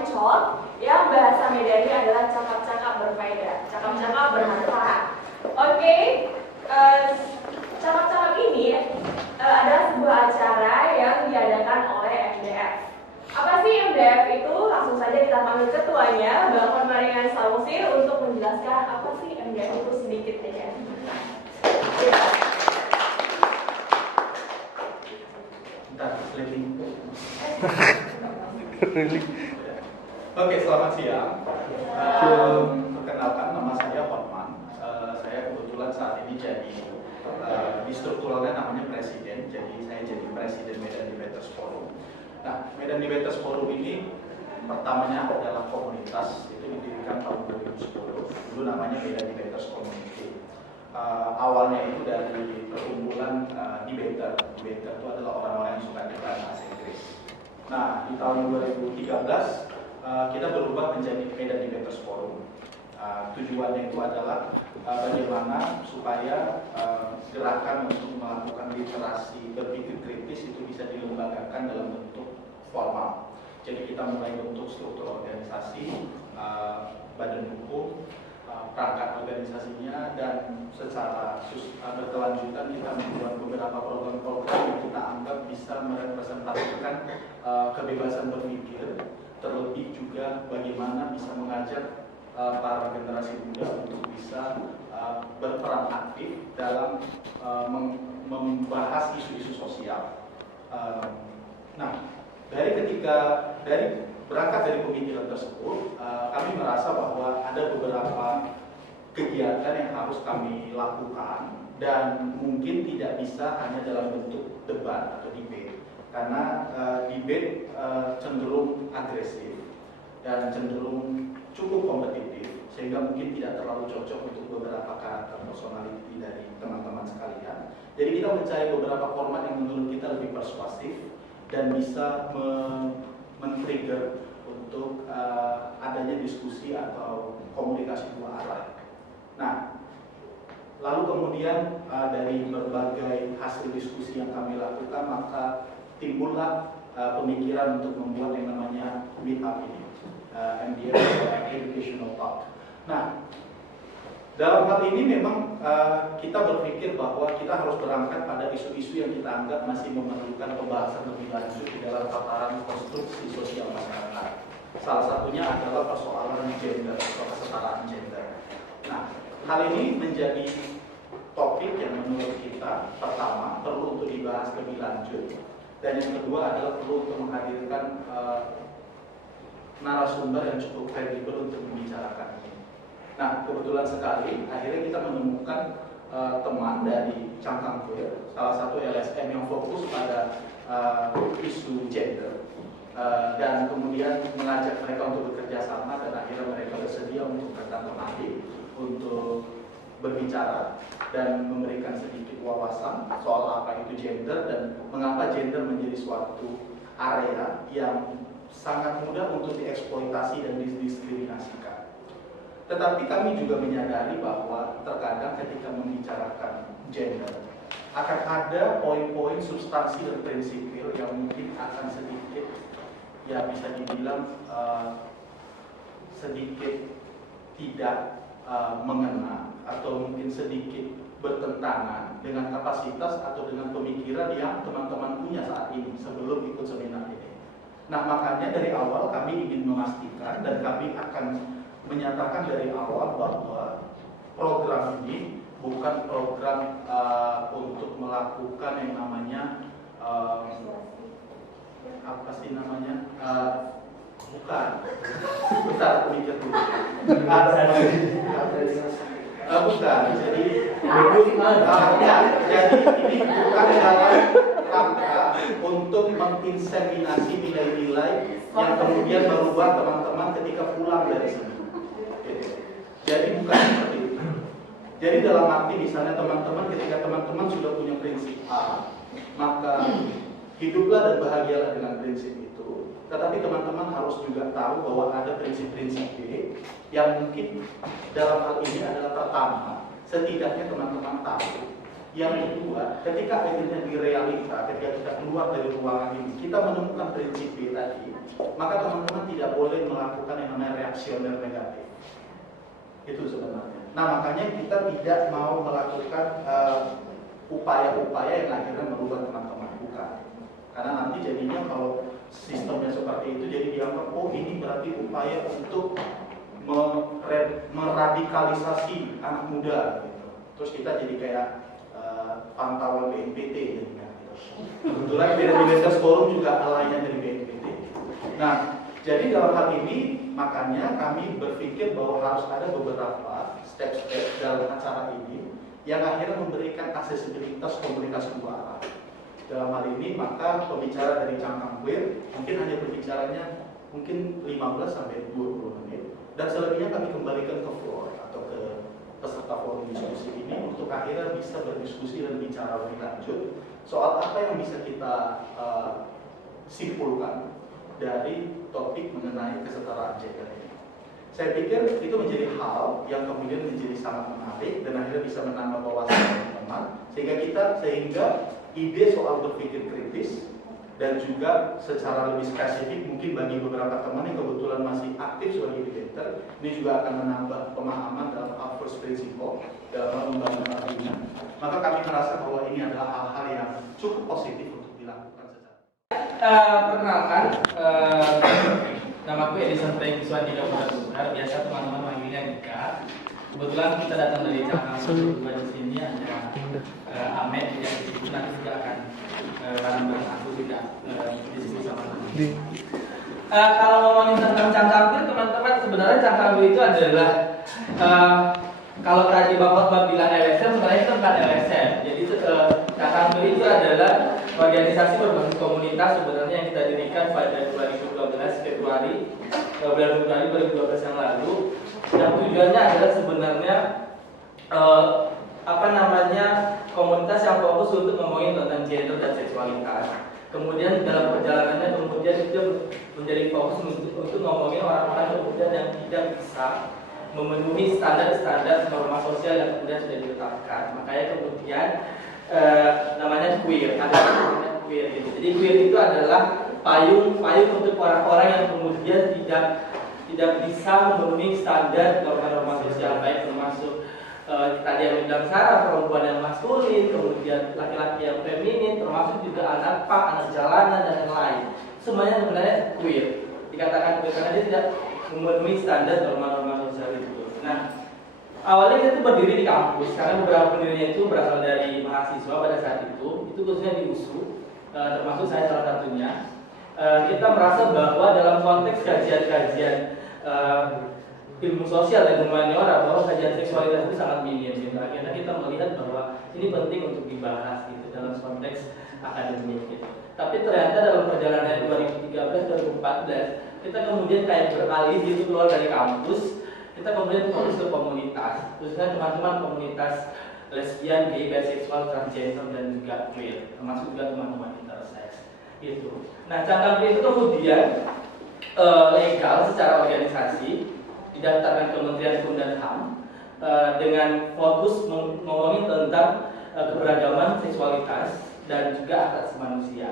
Encol yang bahasa Medani adalah cakap-cakap berfaedah, cakap-cakap bermanfaat. Oke, cakap-cakap ini adalah sebuah acara yang diadakan oleh MDF. Apa sih MDF itu? Langsung saja kita panggil ketuanya, Bang Maringan Sausir, untuk menjelaskan apa sih MDF itu sedikit aja. Oke, selamat siang. Perkenalkan, nama saya Hotman. Saya kebetulan saat ini jadi di strukturalnya namanya presiden. Jadi saya jadi presiden Medan Debaters Forum. Nah, Medan Debaters Forum ini pertamanya adalah komunitas, itu didirikan tahun 2010. Dulu namanya Medan Debaters Community. Awalnya itu dari perkumpulan debater. Debater itu adalah orang-orang yang suka debat bahasa Inggris. Nah, di tahun 2013 kita berubah menjadi Medan Debaters Forum. Tujuannya itu adalah bagaimana supaya gerakan untuk melakukan literasi berpikir kritis itu bisa dilembagakan dalam bentuk formal. Jadi kita mulai bentuk struktur organisasi, badan hukum, perangkat organisasinya, dan secara berkelanjutan kita membuat beberapa program-program yang kita anggap bisa merepresentasikan kebebasan berpikir, terlebih juga bagaimana bisa mengajak para generasi muda untuk bisa berperan aktif dalam membahas isu-isu sosial. Nah, berangkat dari pemikiran tersebut, kami merasa bahwa ada beberapa kegiatan yang harus kami lakukan dan mungkin tidak bisa hanya dalam bentuk debat atau debate, karena debate cenderung agresif dan cenderung cukup kompetitif, sehingga mungkin tidak terlalu cocok untuk beberapa karakter personality dari teman-teman sekalian. Jadi kita mencari beberapa format yang menurut kita lebih persuasif dan bisa men-trigger untuk adanya diskusi atau komunikasi dua arah. Nah, lalu kemudian dari berbagai hasil diskusi yang kami lakukan, maka timbullah pemikiran untuk membuat yang namanya meetup ini, MDF Educational Talk. Nah, dalam hal ini memang kita berpikir bahwa kita harus berangkat pada isu-isu yang kita anggap masih memerlukan pembahasan lebih lanjut di dalam tataran konstruksi sosial masyarakat. Salah satunya adalah persoalan gender atau kesetaraan gender. Nah, hal ini menjadi topik yang menurut kita pertama perlu untuk dibahas lebih lanjut, dan yang kedua adalah perlu untuk menghadirkan narasumber yang cukup kredibel untuk membicarakan ini. Nah, kebetulan sekali akhirnya kita menemukan teman dari Cangkang Queer, salah satu LSM yang fokus pada isu gender, dan kemudian mengajak mereka untuk bekerja sama, dan akhirnya mereka bersedia untuk datang kemari untuk berbicara dan memberikan sedikit wawasan soal apa itu gender dan mengapa gender menjadi suatu area yang sangat mudah untuk dieksploitasi dan didiskriminasikan. Tetapi kami juga menyadari bahwa terkadang ketika membicarakan gender akan ada poin-poin substansi dan prinsipil yang mungkin akan sedikit, ya bisa dibilang sedikit tidak mengena atau mungkin sedikit bertentangan dengan kapasitas atau dengan pemikiran yang teman-teman punya saat ini sebelum ikut seminar ini. Nah, makanya dari awal kami ingin memastikan dan kami akan menyatakan dari awal bahwa program ini bukan program untuk melakukan yang namanya apa sih namanya? Bukan. Bentar, mikir dulu. Bukan. Jadi ini bukan dalam rangka untuk menginseminasi nilai-nilai yang kemudian merubah teman-teman ketika pulang dari sini. Jadi bukan seperti itu. Jadi dalam arti misalnya teman-teman ketika teman-teman sudah punya prinsip A, maka hiduplah dan bahagialah dengan prinsip itu. Tetapi teman-teman harus juga tahu bahwa ada prinsip-prinsip B yang mungkin dalam hal ini adalah pertama, setidaknya teman-teman tahu. Yang kedua, ketika akhirnya di realita, ketika kita keluar dari ruangan ini, kita menemukan prinsip B tadi tadi, maka teman-teman tidak boleh melakukan yang namanya reaksioner negatif. Itu sebenarnya. Nah, makanya kita tidak mau melakukan upaya-upaya yang akhirnya merubah teman-teman, bukan. Karena nanti jadinya kalau sistemnya seperti itu, jadi dianggap, oh ini berarti upaya untuk meradikalisasi anak muda gitu. Terus kita jadi kayak pantauan BNPT jadinya gitu. Kebetulan Beda Forum juga alainya dari BNPT. Nah, jadi dalam hal ini makanya kami berpikir bahwa harus ada beberapa step-step dalam acara ini yang akhirnya memberikan aksesibilitas komunikasi dua arah. Dalam hal ini maka pembicara dari Cangkang Queer mungkin hanya berbicaranya mungkin 15 sampai 20 menit, dan selebihnya kami kembalikan ke floor atau ke peserta forum diskusi ini untuk akhirnya bisa berdiskusi dan bicara lebih lanjut soal apa yang bisa kita simpulkan dari topik mengenai kesetaraan gender ini. Saya pikir itu menjadi hal yang kemudian menjadi sangat menarik dan akhirnya bisa menambah wawasan teman-teman sehingga ide soal berpikir kritis dan juga secara lebih spesifik mungkin bagi beberapa teman yang kebetulan masih aktif sebagai debater, ini juga akan menambah pemahaman dalam hal first principle dalam membangun argumen. Maka kami merasa bahwa ini adalah hal-hal yang cukup positif untuk dilakukan secara. Perkenalkan, namaku Edison Praikiswandika Putra. Biasa teman-teman manggilnya Dika. Kebetulan kita datang dari Jakarta. Di sini ada Ahmed yang di situ nanti juga akan bareng-bareng aku juga diskusi sama teman-teman. Kalau ngomongin tentang cangkangkir, teman-teman, sebenarnya cangkangkir itu adalah kalau tadi Bang Hotma bilang LSM, sebenarnya itu bukan LSM. Jadi cangkangkir itu adalah organisasi berbasis komunitas sebenarnya yang kita dirikan pada 2012 Februari 2012 yang lalu. Yang tujuannya adalah sebenarnya komunitas yang fokus untuk ngomongin tentang gender dan seksualitas. Kemudian dalam perjalanannya kemudian itu menjadi fokus untuk ngomongin orang-orang kemudian yang tidak bisa memenuhi standar-standar norma sosial yang kemudian sudah ditetapkan. Makanya kemudian namanya queer, ada namanya queer gitu. Jadi queer itu adalah payung untuk orang-orang yang kemudian tidak bisa memenuhi standar norma-norma sosial, baik termasuk tadi yang bilang Sarah, perempuan yang maskulin, kemudian laki-laki yang feminin, termasuk juga anak pak, anak jalanan dan lain-lain. Semuanya sebenarnya queer. Dikatakan queer karena dia tidak memenuhi standar norma-norma sosial itu. Nah, awalnya kita itu berdiri di kampus karena beberapa pendirinya itu berasal dari mahasiswa pada saat itu khususnya di USU, termasuk saya salah satunya. Kita merasa bahwa dalam konteks kajian-kajian ilmu sosial dan humaniora bahwa kajian seksualitas itu sangat minim gitu. Akhirnya kita melihat bahwa ini penting untuk dibahas gitu dalam konteks akademik gitu. Tapi ternyata dalam perjalanan 2013-2014 kita kemudian kayak beralih gitu keluar dari kampus, kita kemudian fokus ke komunitas, khususnya teman-teman komunitas lesbian, gay, bisexual, transgender dan juga queer, termasuk juga teman-teman intersex gitu. Nah, cangkangkir itu kemudian legal secara organisasi didaftarkan Kementerian Hukum dan HAM dengan fokus ngomongin tentang keberagaman seksualitas dan juga hak asasi manusia.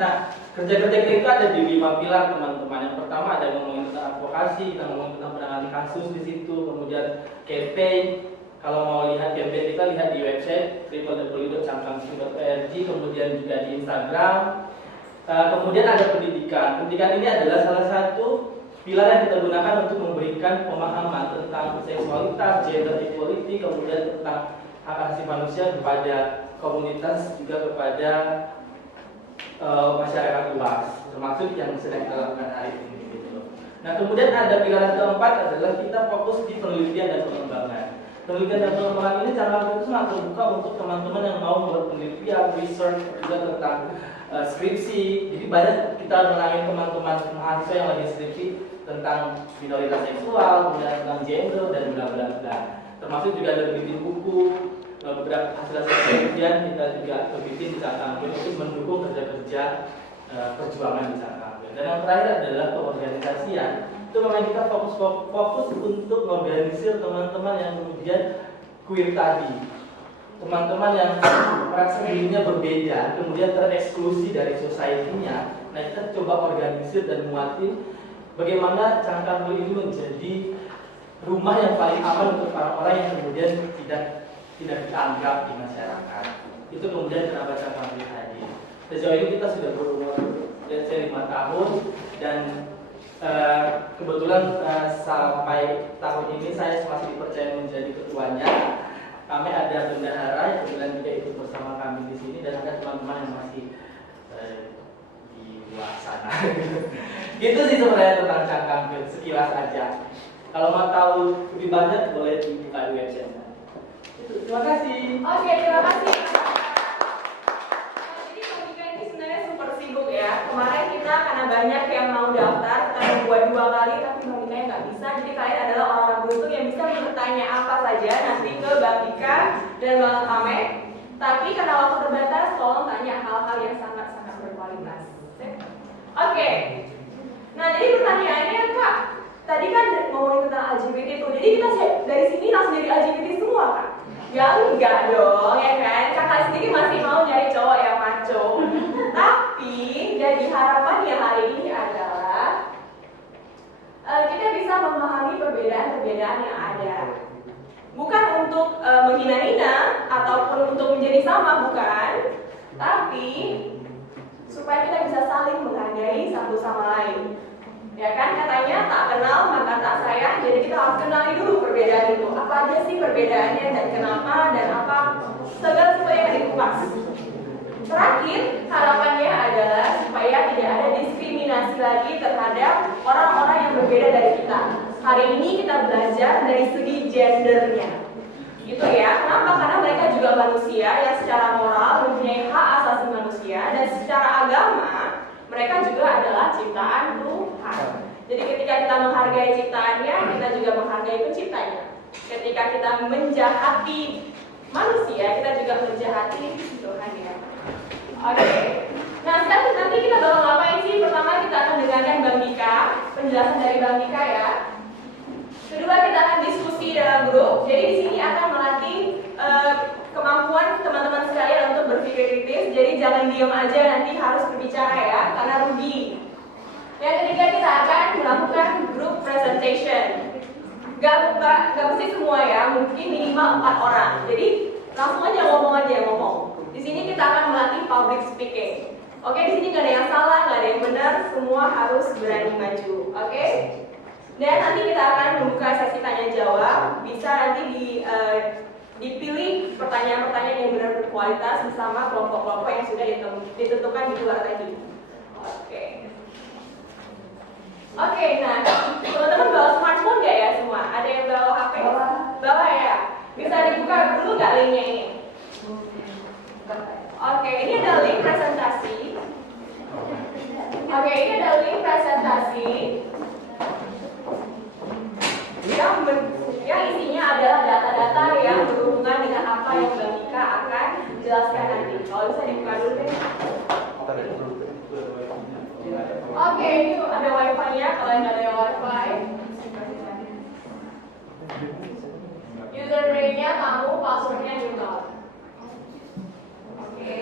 Nah, kerja-kerja kita itu ada di 5 pilar teman-teman. Yang pertama ada ngomongin tentang advokasi, kita ngomongin tentang penanganan kasus di situ, kemudian campaign. Kalau mau lihat campaign kita lihat di website www.cangkangkir.org, kemudian juga di Instagram. Kemudian ada pendidikan. Pendidikan ini adalah salah satu pilar yang kita gunakan untuk memberikan pemahaman tentang seksualitas, gender equality, kemudian tentang hak asasi manusia kepada komunitas juga kepada masyarakat luas, termasuk yang sedang kita lakukan hari ini gitu. Nah, kemudian ada pilar yang keempat adalah kita fokus di penelitian dan pengembangan. Penelitian dan pengembangan ini cara itu sangat terbuka untuk teman-teman yang mau membuat penelitian, research juga tentang skripsi. Jadi banyak kita menangin teman-teman mahasiswa yang lagi skripsi tentang minoritas seksual, kemudian tentang gender dan bla bla bla. Termasuk juga ada bikin buku, beberapa hasil penelitian kita juga bikin di Cangkangkir untuk mendukung kerja-kerja perjuangan di Cangkangkir. Dan yang terakhir adalah keorganisasian. Itu memang kita fokus untuk mengorganisir teman-teman yang kemudian queer tadi, teman-teman yang merasa dirinya berbeda, kemudian tereksklusi dari society-nya, Nah, kita coba organisir dan muatin bagaimana Cangkang Blue ini menjadi rumah yang paling aman untuk orang-orang yang kemudian tidak dianggap di masyarakat. Itu kemudian kenapa Cangkang Blue hadir. Sejauh ini kita sudah berumur 5 tahun dan kebetulan sampai tahun ini saya masih dipercaya menjadi ketuanya. Kami ada bendahara yang kebetulan juga ikut bersama kami di sini dan ada teman-teman yang masih di luar sana. Gitu sih sebenarnya tentang Cangkang Blue, sekilas aja. Kalau mau tahu lebih banyak boleh dibuka di website. Terima kasih. Oke, terima kasih. Jadi Komika ini sebenarnya super sibuk ya. Kemarin kita karena banyak yang mau daftar, kita buat 2 kali tapi Komika nggak bisa. Jadi kalian adalah orang-orang beruntung yang bisa bertanya apa saja nanti ke Bang Dika dan Bang Amek. Tapi karena waktu terbatas, tolong tanya hal-hal yang sangat-sangat berkualitas. Oke. Nah, jadi pertanyaannya Kak, tadi kan ngomongin tentang LGBT itu. Jadi kita dari sini langsung jadi LGBT semua Kak? Ya enggak dong, ya kan? Kakak sendiri masih mau nyari cowok yang maco. Tapi jadi harapannya hari ini adalah kita bisa memahami perbedaan-perbedaan yang ada. Bukan untuk menghina-hina ataupun untuk menjadi sama, bukan. Tapi supaya kita bisa saling menghargai satu sama lain. Ya kan, katanya tak kenal maka tak sayang. Jadi kita harus kenali dulu perbedaan itu. Apa aja sih perbedaannya dan kenapa dan apa segala sesuatu yang dikupas. Terakhir, harapannya adalah supaya tidak ada diskriminasi lagi terhadap orang-orang yang berbeda dari kita. Hari ini kita belajar dari segi gendernya. Gitu ya. Kenapa? Karena mereka juga manusia yang secara moral mempunyai hak asasi manusia dan secara agama mereka juga adalah ciptaan Tuhan. Jadi ketika kita menghargai ciptaannya, kita juga menghargai penciptanya. Ketika kita menjahati manusia, kita juga menjahati Tuhan ya. Oke. Nah sekarang nanti kita bakal ngapain sih? Pertama kita akan dengarkan Bang Dika, penjelasan dari Bang Dika ya. Kedua kita akan diskusi dalam grup. Jadi di sini akan melatih kemampuan teman-teman sekalian untuk berpikir kritis. Jadi jangan diam aja, nanti harus berbicara ya, karena rugi. Yang ketiga kita akan melakukan group presentation. Gak mesti semua ya, mungkin minimal 4 orang. Jadi langsung aja ngomong. Di sini kita akan melatih public speaking. Oke, di sini gak ada yang salah, gak ada yang benar, semua harus berani maju. Oke? Dan nanti kita akan membuka sesi tanya jawab. Bisa nanti dipilih pertanyaan-pertanyaan yang benar berkualitas bersama kelompok-kelompok yang sudah ditentukan di luar tadi. Oke, nah teman-teman bawa smartphone nggak ya semua? Ada yang bawa HP? Bawa ya? Bisa dibuka dulu nggak linknya ini? Oke, ini ada link presentasi. Yang isinya adalah data-data yang berhubungan dengan apa yang Bang Dika akan jelaskan nanti. Kalau bisa dibuka dulu deh. Oke, ini ada wifi-nya. Kalau nggak ada wifi, username-nya kamu, password-nya juga. Oke.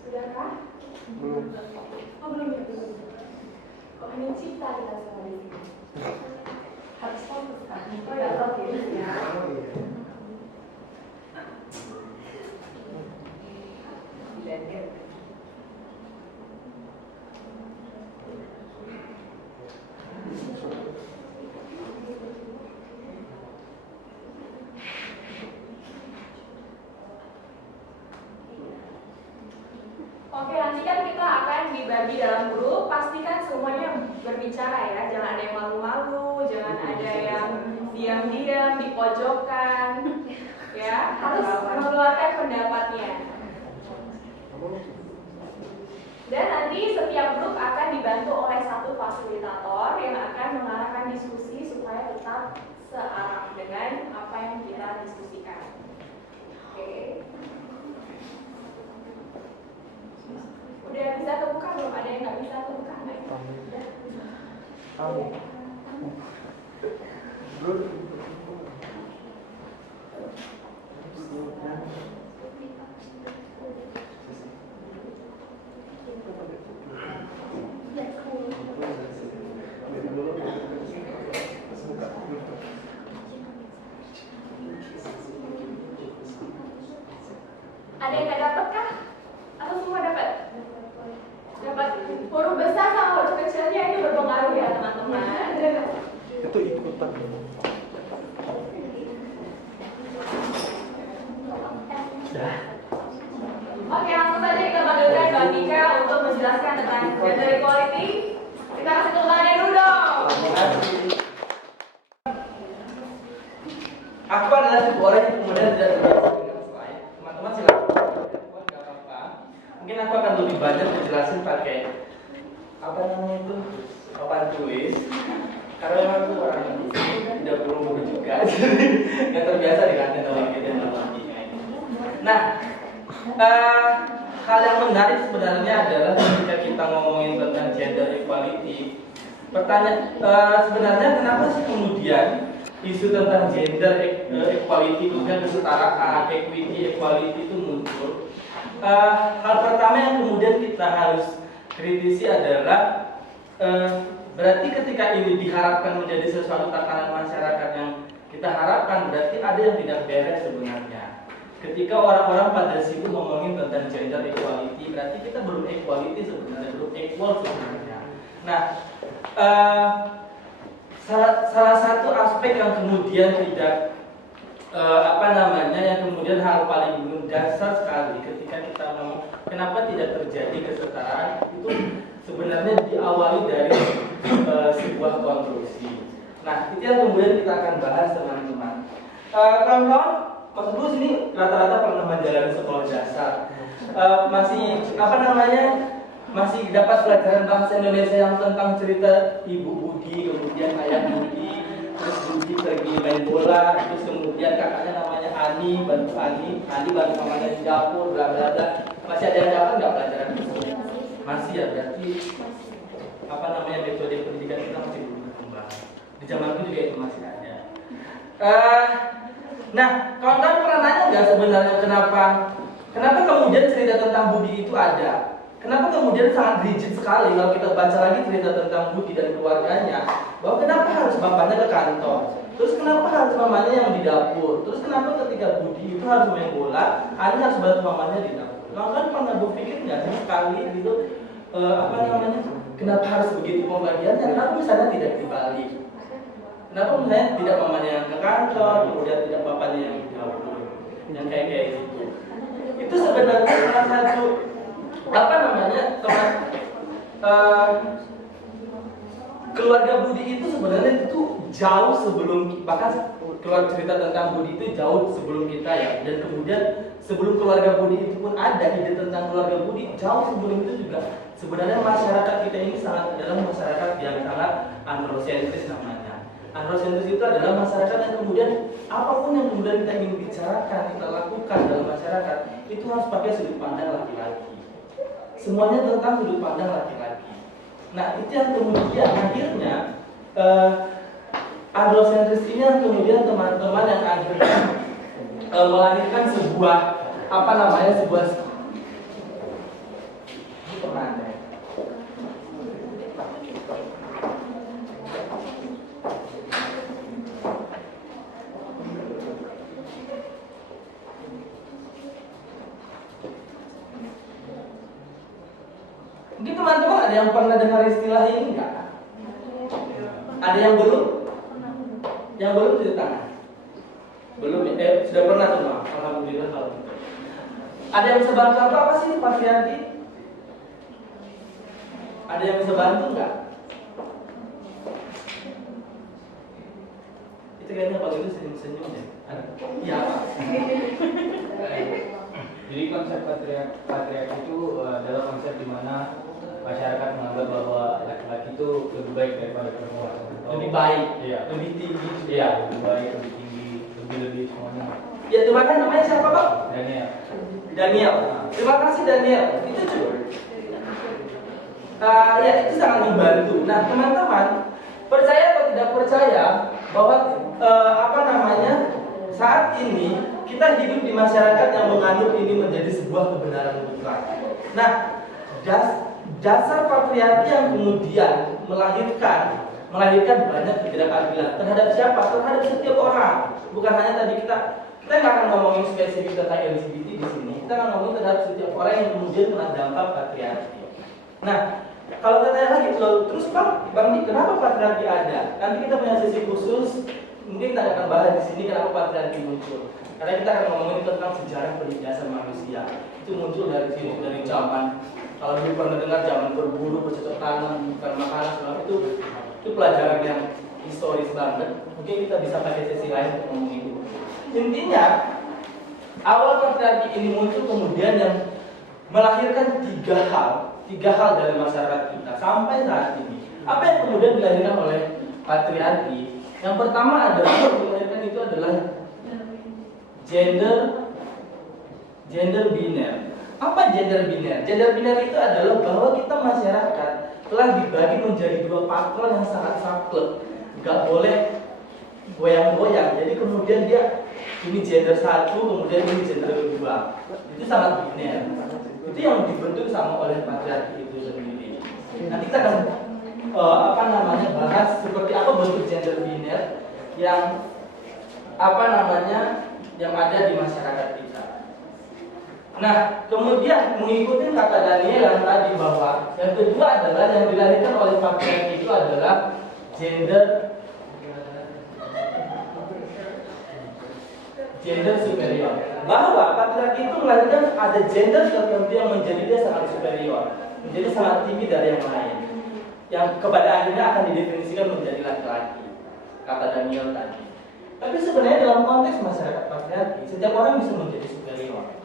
Sudahkah? Belum. Oh belum ya, belum. Kok hanya cipta kita semua di sini? Harus fokus kan? Oh ya, oke. Ya. Oke, nanti kan kita akan dibagi dalam grup. Pastikan semuanya berbicara ya. Jangan ada yang malu-malu, jangan ada yang diam-diam di pojokan. Ya, harus mengeluarkan pendapatnya. Dan nanti setiap grup akan dibantu oleh satu fasilitator yang akan mengarahkan diskusi supaya tetap searah dengan apa yang kita diskusikan. Oke. Udah bisa kebuka belum? Ada yang nggak bisa kebuka? Udah. Ada yang nggak dapat kah? Atau semua dapat? Dapat. Huruf besar sama huruf kecilnya ini berpengaruh ya teman-teman. Itu ikutan. Oke, langsung saja kita panggilkan Mbak Tika untuk menjelaskan tentang gender equality. Kita kasih tepuk tangannya dulu dong. Aku adalah sebuah orang yang kemudian tidak terbiasa dengan slide. Teman-teman silakan, nggak apa-apa. Mungkin aku akan lebih banyak menjelaskan pakai apa namanya itu papan tulis. Karena memang aku orang yang tidak perlu buku juga, jadi nggak terbiasa dengan teknologi dan teknologinya ini. Nah, hal yang menarik sebenarnya adalah ketika kita ngomongin tentang gender equality. Pertanyaan sebenarnya kenapa sih kemudian isu tentang gender equality, khususnya kesetaraan, equity, equality itu muncul? Hal pertama yang kemudian kita harus kritisi adalah berarti ketika ini diharapkan menjadi sesuatu tatanan masyarakat yang kita harapkan, berarti ada yang tidak beres sebenarnya. Ketika orang-orang pada situ ngomongin tentang gender equality, berarti kita belum equality sebenarnya, belum equal sebenarnya. Nah, salah satu aspek yang kemudian tidak yang kemudian hal paling mendasar sekali ketika kita ngomong kenapa tidak terjadi kesetaraan itu sebenarnya diawali dari sebuah konstruksi. Nah, itu yang kemudian kita akan bahas teman-teman. Kawan-kawan, Mas Dulu sini rata-rata pernah menjalani sekolah dasar. Masih dapat pelajaran bahasa Indonesia yang tentang cerita Ibu Budi, kemudian Ayah Budi, terus Budi pergi main bola, terus kemudian kakaknya namanya Ani bantu mamanya di dapur, bla bla bla. Masih ada yang dapat nggak pelajaran itu? Masih ya, berarti metode pendidikan kita masih belum berkembang. Di zamanku juga itu masih ada. Nah, kawan-kawan pernah nanya nggak sebenarnya kenapa kemudian cerita tentang Budi itu ada? Kenapa kemudian sangat rigid sekali kalau kita baca lagi cerita tentang Budi dan keluarganya, bahwa kenapa harus bapaknya ke kantor, terus kenapa harus mamanya yang di dapur, terus kenapa ketika Budi itu harus main bola, Ani harus bantu mamanya di dapur. Kawan-kawan pernah berpikir nggak sih sekali gitu, kenapa harus begitu pembagiannya? Kenapa misalnya tidak dibalik? Kenapa misalnya tidak mamanya yang ke kantor, kemudian tidak bapaknya yang di dapur, yang kayak gitu? Itu sebenarnya salah satu keluarga Budi itu sebenarnya itu jauh sebelum, bahkan keluar cerita tentang Budi itu jauh sebelum kita ya. Dan kemudian sebelum keluarga Budi itu pun ada ide tentang keluarga Budi, jauh sebelum itu juga sebenarnya masyarakat kita ini adalah masyarakat yang sangat androsentris namanya. Androsentris itu adalah masyarakat yang kemudian apapun yang kemudian kita ingin bicarakan, kita lakukan dalam masyarakat itu harus pakai sudut pandang laki-laki. Semuanya tentang sudut pandang laki-laki. Nah, itu yang kemudian akhirnya androsentris ini yang kemudian teman-teman yang akhirnya melahirkan sebuah ini pernah ada. Mungkin teman-teman ada yang pernah dengar istilah ini enggak? Ada yang belum? Yang belum cuci tangan? Belum ya? Sudah pernah semua? Alhamdulillah kalau gitu. Ada yang bisa bantu apa sih Pak Fianti? Ada yang bisa bantu enggak? Itu kayaknya kalau itu senyum-senyum ya? Iya Pak. Jadi konsep patriarki itu adalah konsep di mana masyarakat menganggap bahwa laki-laki itu lebih baik daripada perempuan. Lebih baik, iya. Lebih tinggi. Iya, lebih baik, lebih tinggi, lebih semuanya. Ya, terima kasih. Namanya siapa Pak? Daniel. Daniel. Terima kasih Daniel. Itu Ya itu sangat membantu. Nah teman-teman, percaya atau tidak percaya bahwa saat ini kita hidup di masyarakat yang menganut ini menjadi sebuah kebenaran mutlak. Nah, dasar patriarki yang kemudian melahirkan banyak ketidakadilan terhadap siapa? Terhadap setiap orang. Bukan hanya tadi kita nggak akan ngomongin spesifik tentang LGBT di sini. Kita akan ngomongin terhadap setiap orang yang kemudian kena dampak patriarki. Nah, kalau kita tanya lagi, terus Bang Dik, kenapa patriarki ada? Nanti kita punya sesi khusus, mungkin kita akan bahas di sini kenapa patriarki muncul. Karena kita akan ngomongin tentang sejarah penindasan manusia. Itu muncul dari zaman. Kalau dulu pernah dengar zaman berburu, bercocok tanam, bukan makanan, segala itu pelajaran yang historis banget. Mungkin kita bisa pakai sesi lain untuk ngomong itu. Intinya, awal patriarki ini muncul kemudian yang melahirkan tiga hal dari masyarakat kita sampai saat ini. Apa yang kemudian dilahirkan oleh patriarki? Yang pertama adalah yang dilahirkan itu adalah gender biner. Apa gender biner? Gender biner itu adalah bahwa kita masyarakat telah dibagi menjadi dua patron yang sangat saklek, nggak boleh goyang-goyang. Jadi kemudian dia ini gender satu, kemudian ini gender kedua. Itu sangat biner. Itu yang dibentuk sama oleh patriarki itu sendiri. Nanti kita akan bahas seperti apa bentuk gender biner yang yang ada di masyarakat kita. Nah, kemudian mengikuti kata Daniel yang tadi bahwa yang kedua adalah yang dilahirkan oleh patriarki itu adalah gender superior. Bahwa patriarki itu melahirkan ada gender tertentu yang menjadi dia sangat superior, menjadi sangat tinggi dari yang lain, yang kepada akhirnya akan didefinisikan menjadi laki-laki, kata Daniel tadi. Tapi sebenarnya dalam konteks masyarakat patriarki, setiap orang bisa menjadi superior.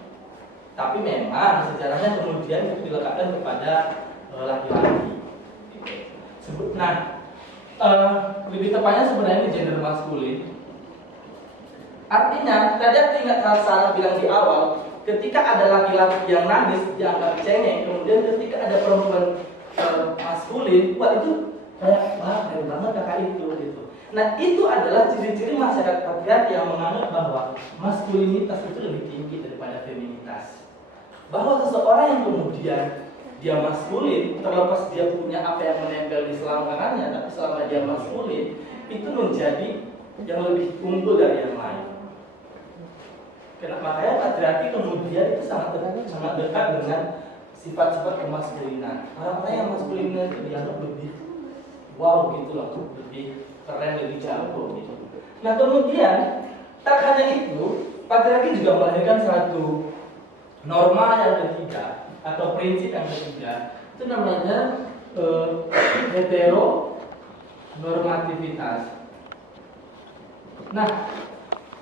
Tapi memang sejarahnya kemudian itu dilekatkan kepada laki-laki. Nah, lebih tepatnya sebenarnya di gender maskulin. Artinya, tadi aku ingat Sarah bilang di awal, ketika ada laki-laki yang nangis dianggap cengeng, kemudian ketika ada perempuan maskulin, wah itu kayak wah keren banget kakak itu gitu. Nah itu adalah ciri-ciri masyarakat patriarki yang menganggap bahwa maskulinitas itu lebih tinggi daripada feminitas. Bahwa seseorang yang kemudian dia maskulin, terlepas dia punya apa yang menempel di selangkangannya, tapi selama dia maskulin, itu menjadi yang lebih unggul dari yang lain. Kenapa? Makanya patriarki kemudian itu sangat dekat dengan sifat-sifat kemaskulinan. Orang-orang yang maskulinan itu dianggap lebih wow gitu loh, lebih keren, lebih jago gitu. Nah kemudian tak hanya itu, patriarki juga melahirkan satu norma yang ketiga atau prinsip yang ketiga, itu namanya heteronormativitas. Nah,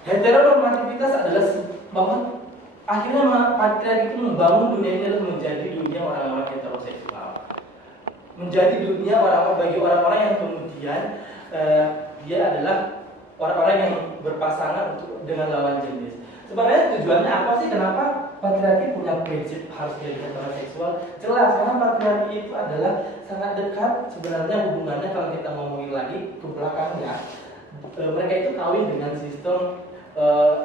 heteronormativitas adalah bahwa akhirnya patriarki itu membangun dunia ini adalah menjadi dunia orang-orang heteroseksual, menjadi dunia bagi orang-orang yang kemudian dia adalah orang-orang yang berpasangan dengan lawan jenis. Sebenarnya tujuannya apa sih? Kenapa patriarki punya prinsip harus jadi heteroseksual? Jelas, karena patriarki itu adalah sangat dekat sebenarnya hubungannya kalau kita ngomongin lagi ke belakangnya. Mereka itu kawin dengan sistem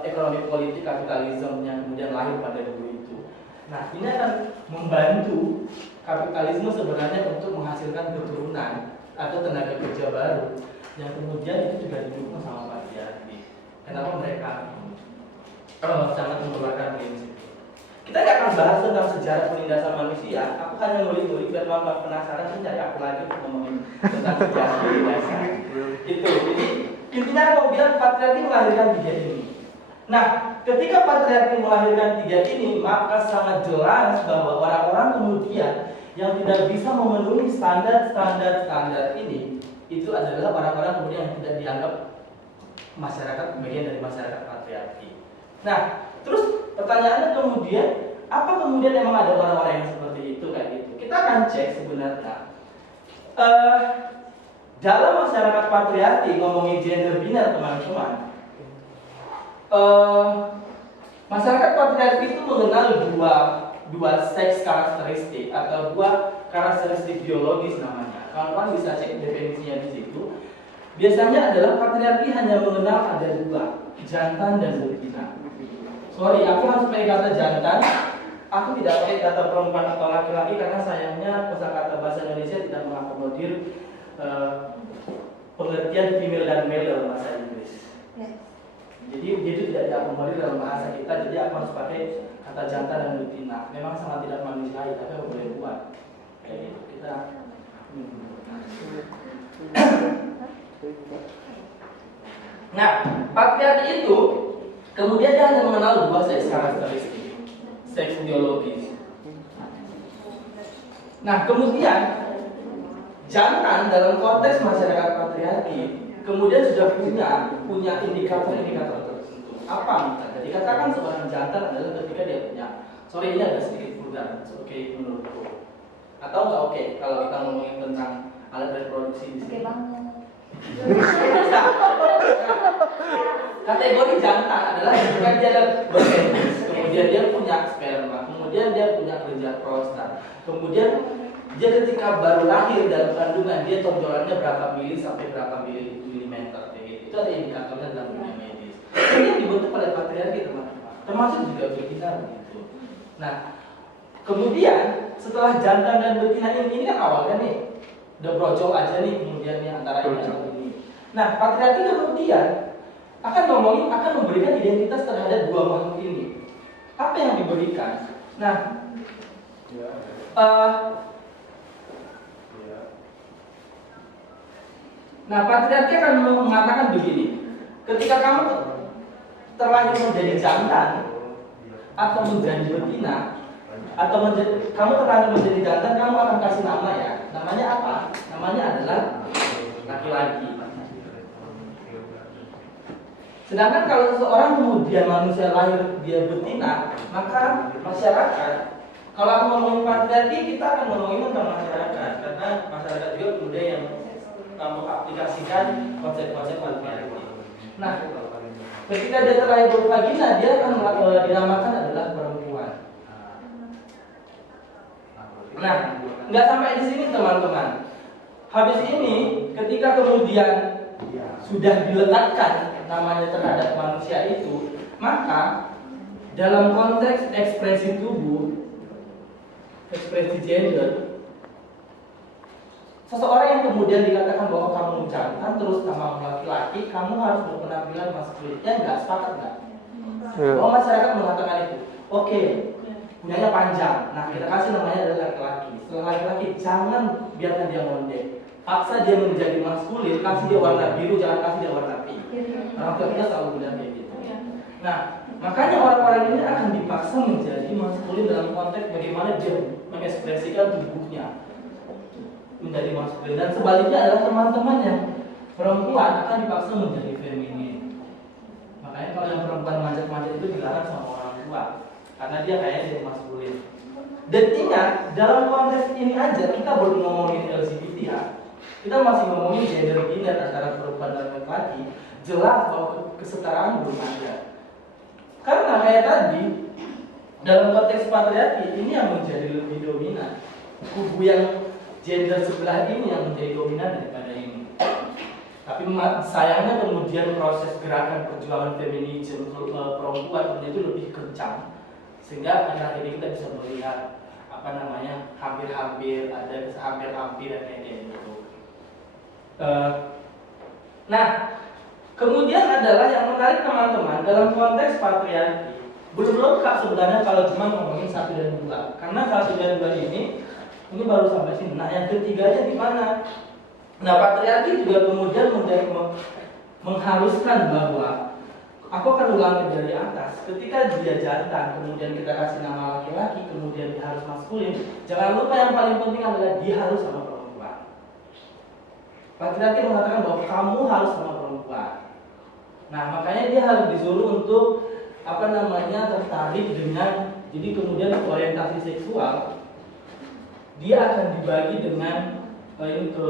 ekonomi politik kapitalisme yang kemudian lahir pada dulu itu. Nah, ini akan membantu kapitalisme sebenarnya untuk menghasilkan keturunan atau tenaga kerja baru yang kemudian itu juga didukung sama patriarki. Kenapa mereka sangat mengeluarkan prinsip? Kita nggak akan bahas tentang sejarah penindasan manusia. Aku hanya ngulik-ngulik biar teman-teman penasaran sih cari aku lagi untuk ngomongin tentang sejarah penindasan. Itu. Jadi intinya mau bilang patriarki melahirkan tiga ini. Nah, ketika patriarki melahirkan tiga ini, maka sangat jelas bahwa orang-orang kemudian yang tidak bisa memenuhi standar ini, itu adalah orang-orang kemudian yang tidak dianggap masyarakat bagian dari masyarakat patriarki. Nah, terus pertanyaannya kemudian, apa kemudian emang ada orang-orang yang seperti itu kayak gitu? Kita akan cek sebenarnya. Dalam masyarakat patriarki ngomongin gender biner teman-teman. Masyarakat patriarki itu mengenal dua seks karakteristik atau dua karakteristik biologis namanya. Kawan-kawan bisa cek definisinya di situ. Biasanya adalah patriarki hanya mengenal ada dua, jantan dan betina. Sorry, aku harus pakai kata jantan. Aku tidak pakai kata perempuan atau laki-laki karena sayangnya kosakata bahasa Indonesia tidak mengakomodir pengertian female dan male dalam bahasa Inggris. Jadi itu tidak diakomodir dalam bahasa kita. Jadi aku harus pakai kata jantan dan betina. Memang sangat tidak manusiawi, tapi aku boleh buat kayak gitu. Kita Nah, patriarki itu kemudian dia hanya mengenal dua seks karakteristik, seks biologis. Nah, kemudian jantan dalam konteks masyarakat patriarki kemudian sudah punya indikator-indikator tertentu. Apa misalnya? Dikatakan seorang jantan adalah ketika dia punya, sorry ini agak sedikit vulgar, oke menurutku. Atau nggak oke kalau kita ngomongin tentang alat reproduksi di sini. Nah, kategori jantan adalah ketika dia ada berpenis, kemudian dia punya sperma, kemudian dia punya kelenjar prostat, kemudian dia ketika baru lahir dalam kandungan dia tonjolannya berapa mili sampai berapa milimeter kayak gitu. Itu ada indikatornya dalam dunia medis. Ini yang dibentuk oleh patriarki teman-teman, termasuk juga betina begitu. Nah, kemudian setelah jantan dan betina ini kan awalnya nih udah brojol aja nih, kemudian nih antara ini atau ini. Nah, patriarki kemudian akan memberikan identitas terhadap dua makhluk ini. Apa yang diberikan? Nah, patriarki akan mengatakan begini: ketika kamu terlahir menjadi jantan atau menjadi betina, atau kamu terlahir menjadi jantan, kamu akan kasih nama ya. Namanya apa? Namanya adalah laki-laki. Sedangkan kalau seseorang kemudian manusia lahir dia betina, maka masyarakat, kalau aku ngomongin patriarki, kita akan ngomongin tentang masyarakat, karena masyarakat juga kemudian yang mengaplikasikan konsep-konsep patriarki. Nah, ketika dia terlahir bervagina, dia akan dinamakan adalah perempuan. Nah, nggak sampai di sini teman-teman. Habis ini, ketika kemudian sudah dilekatkan namanya terhadap manusia itu, maka dalam konteks ekspresi tubuh, ekspresi gender, seseorang yang kemudian dikatakan bahwa kamu jantan terus sama laki-laki, kamu harus berpenampilan maskulin. Ya nggak, sepakat nggak? Oh, masyarakat mengatakan itu. Oke, punyanya panjang. Nah, kita kasih namanya adalah laki-laki. Setelah laki-laki, jangan biarkan dia mondek. Paksa dia menjadi maskulin, kasih dia warna biru, jangan kasih dia warna pink. Orang tua kita selalu bilang kayak gitu. Nah, makanya orang-orang ini akan dipaksa menjadi maskulin dalam konteks bagaimana dia mengekspresikan tubuhnya menjadi maskulin. Dan sebaliknya adalah teman-teman yang perempuan akan dipaksa menjadi feminin. Makanya kalau yang perempuan manjat-manjat itu dilarang sama orang tua, karena dia kayaknya jadi maskulin. Dan ingat, dalam konteks ini aja kita belum ngomongin LGBT ya. Kita masih ngomongin gender biner antara perempuan dan laki-laki. Jelas bahwa kesetaraan belum ada. Karena kayak tadi, dalam konteks patriarki ini yang menjadi lebih dominan. Kubu yang gender sebelah ini yang menjadi dominan daripada ini. Tapi sayangnya kemudian proses gerakan perjuangan feminisme perempuan itu lebih kencang. Sehingga akhir-akhir ini kita bisa melihat hampir-hampir kayak gitu. Nah, kemudian adalah yang menarik teman-teman dalam konteks patriarki belum lengkap sebenarnya kalau cuma ngomongin 1 dan 2. Karena 1 dan 2 ini baru sampai sini. Nah, yang ketiganya di mana? Nah, patriarki juga kemudian mengharuskan bahwa aku akan ulangi dari atas. Ketika dia jantan, kemudian kita kasih nama laki-laki, kemudian dia harus maskulin. Jangan lupa yang paling penting adalah dia harus sama perempuan. Laki-laki mengatakan bahwa kamu harus sama perempuan. Nah, makanya dia harus disuruh untuk tertarik dengan, jadi kemudian orientasi seksual dia akan dibagi dengan ke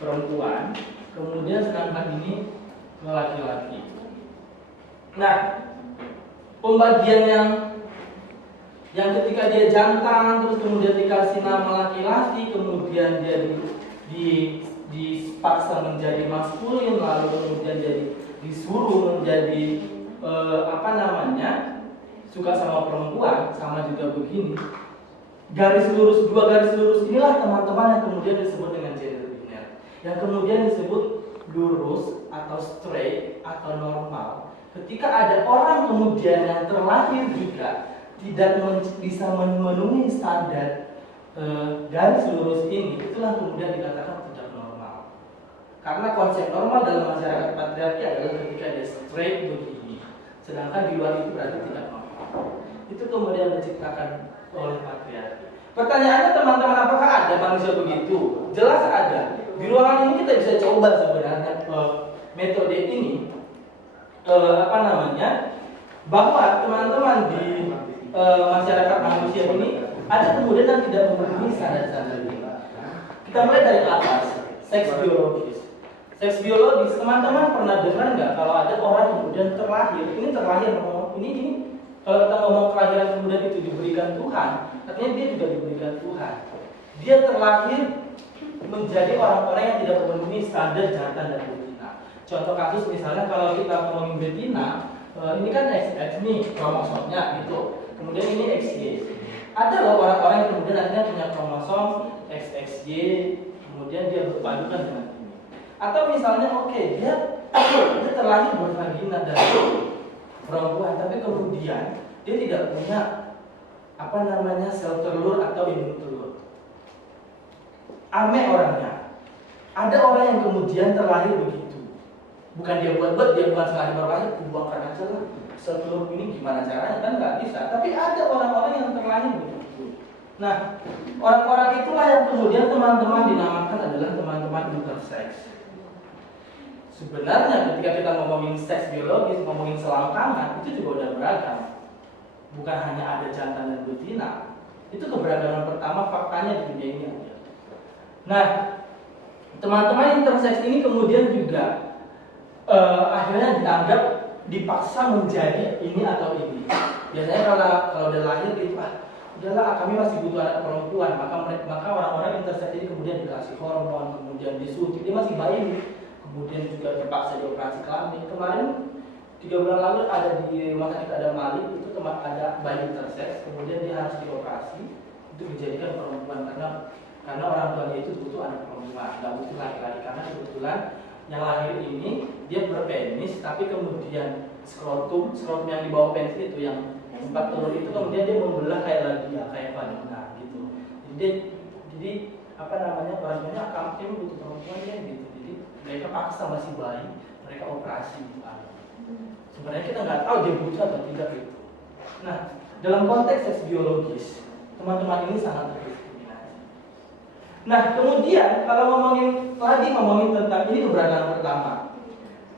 perempuan, kemudian sedangkan ini ke laki-laki. Nah, pembagian yang yang ketika dia jantan terus kemudian dikasih nama laki-laki, kemudian dia dipaksa menjadi maskulin, lalu kemudian jadi disuruh menjadi suka sama perempuan, sama juga begini. Dua garis lurus inilah teman-teman yang kemudian disebut dengan gender biner, yang kemudian disebut lurus atau straight atau normal. Ketika ada orang kemudian yang terlahir juga tidak bisa memenuhi standar garis lurus ini, itulah kemudian dikatakan tidak normal. Karena konsep normal dalam masyarakat patriarki adalah ketika dia straight begini, sedangkan di luar itu berarti tidak normal. Itu kemudian diciptakan oleh patriarki. Pertanyaannya teman-teman, apakah ada manusia begitu? Jelas ada. Di ruangan ini kita bisa coba sebenarnya metode ini, bahwa teman-teman di masyarakat manusia ini ada kemudian yang tidak memenuhi standar-standar ini. Kita mulai dari atas, seks biologis. Seks biologis, teman-teman pernah dengar nggak kalau ada orang kemudian terlahir? Ini kalau kita ngomong kelahiran kemudian itu diberikan Tuhan, artinya dia juga diberikan Tuhan. Dia terlahir menjadi orang-orang yang tidak memenuhi standar jantan dan betina. Contoh kasus misalnya kalau kita ngomongin betina, ini kan XX nih kromosomnya gitu. Kemudian ini XY. Ada loh orang-orang yang kemudian akhirnya punya kromosom XXY, kemudian dia berpadukan dengan ini. Atau misalnya dia terlahir bervagina dari perempuan, tapi kemudian dia tidak punya sel telur atau induk telur. Aneh orangnya. Ada orang yang kemudian terlahir begitu. Bukan dia buat-buat, dia bukan sengaja berlahir, dibuangkan aja lah. Sel telur ini gimana caranya, kan nggak bisa. Tapi ada orang-orang yang terlahir begitu. Nah, orang-orang itulah yang kemudian teman-teman dinamakan adalah teman-teman intersex. Sebenarnya ketika kita ngomongin seks biologis, ngomongin selangkangan, itu juga udah beragam. Bukan hanya ada jantan dan betina. Itu keberagaman pertama faktanya di dunia ini aja. Nah, teman-teman intersex ini kemudian juga akhirnya dianggap dipaksa menjadi ini atau ini. Biasanya kalau udah lahir gitu, udahlah kami masih butuh anak perempuan, maka orang-orang intersex ini kemudian dikasih hormon, kemudian disuntik, dia masih bayi, kemudian juga terpaksa dioperasi kelamin. Kemarin 3 bulan lalu ada di rumah sakit ada Malik, itu ada bayi intersex, kemudian dia harus dioperasi untuk dijadikan perempuan karena orang tuanya itu butuh anak perempuan, nggak butuh laki-laki, karena kebetulan yang lahir ini dia berpenis, tapi kemudian skrotum yang di bawah penis itu yang 4 telur itu kemudian dia membelah kayak labia, kayak vagina gitu. Jadi orang tuanya kamu butuh perempuan ya gitu. Jadi mereka paksa masih bayi, mereka operasi gitu. Sebenarnya kita nggak tahu dia butuh atau tidak gitu. Nah, dalam konteks seks biologis, teman-teman ini sangat terdiskriminasi. Nah, kemudian kalau ngomongin tentang ini keberagaman pertama.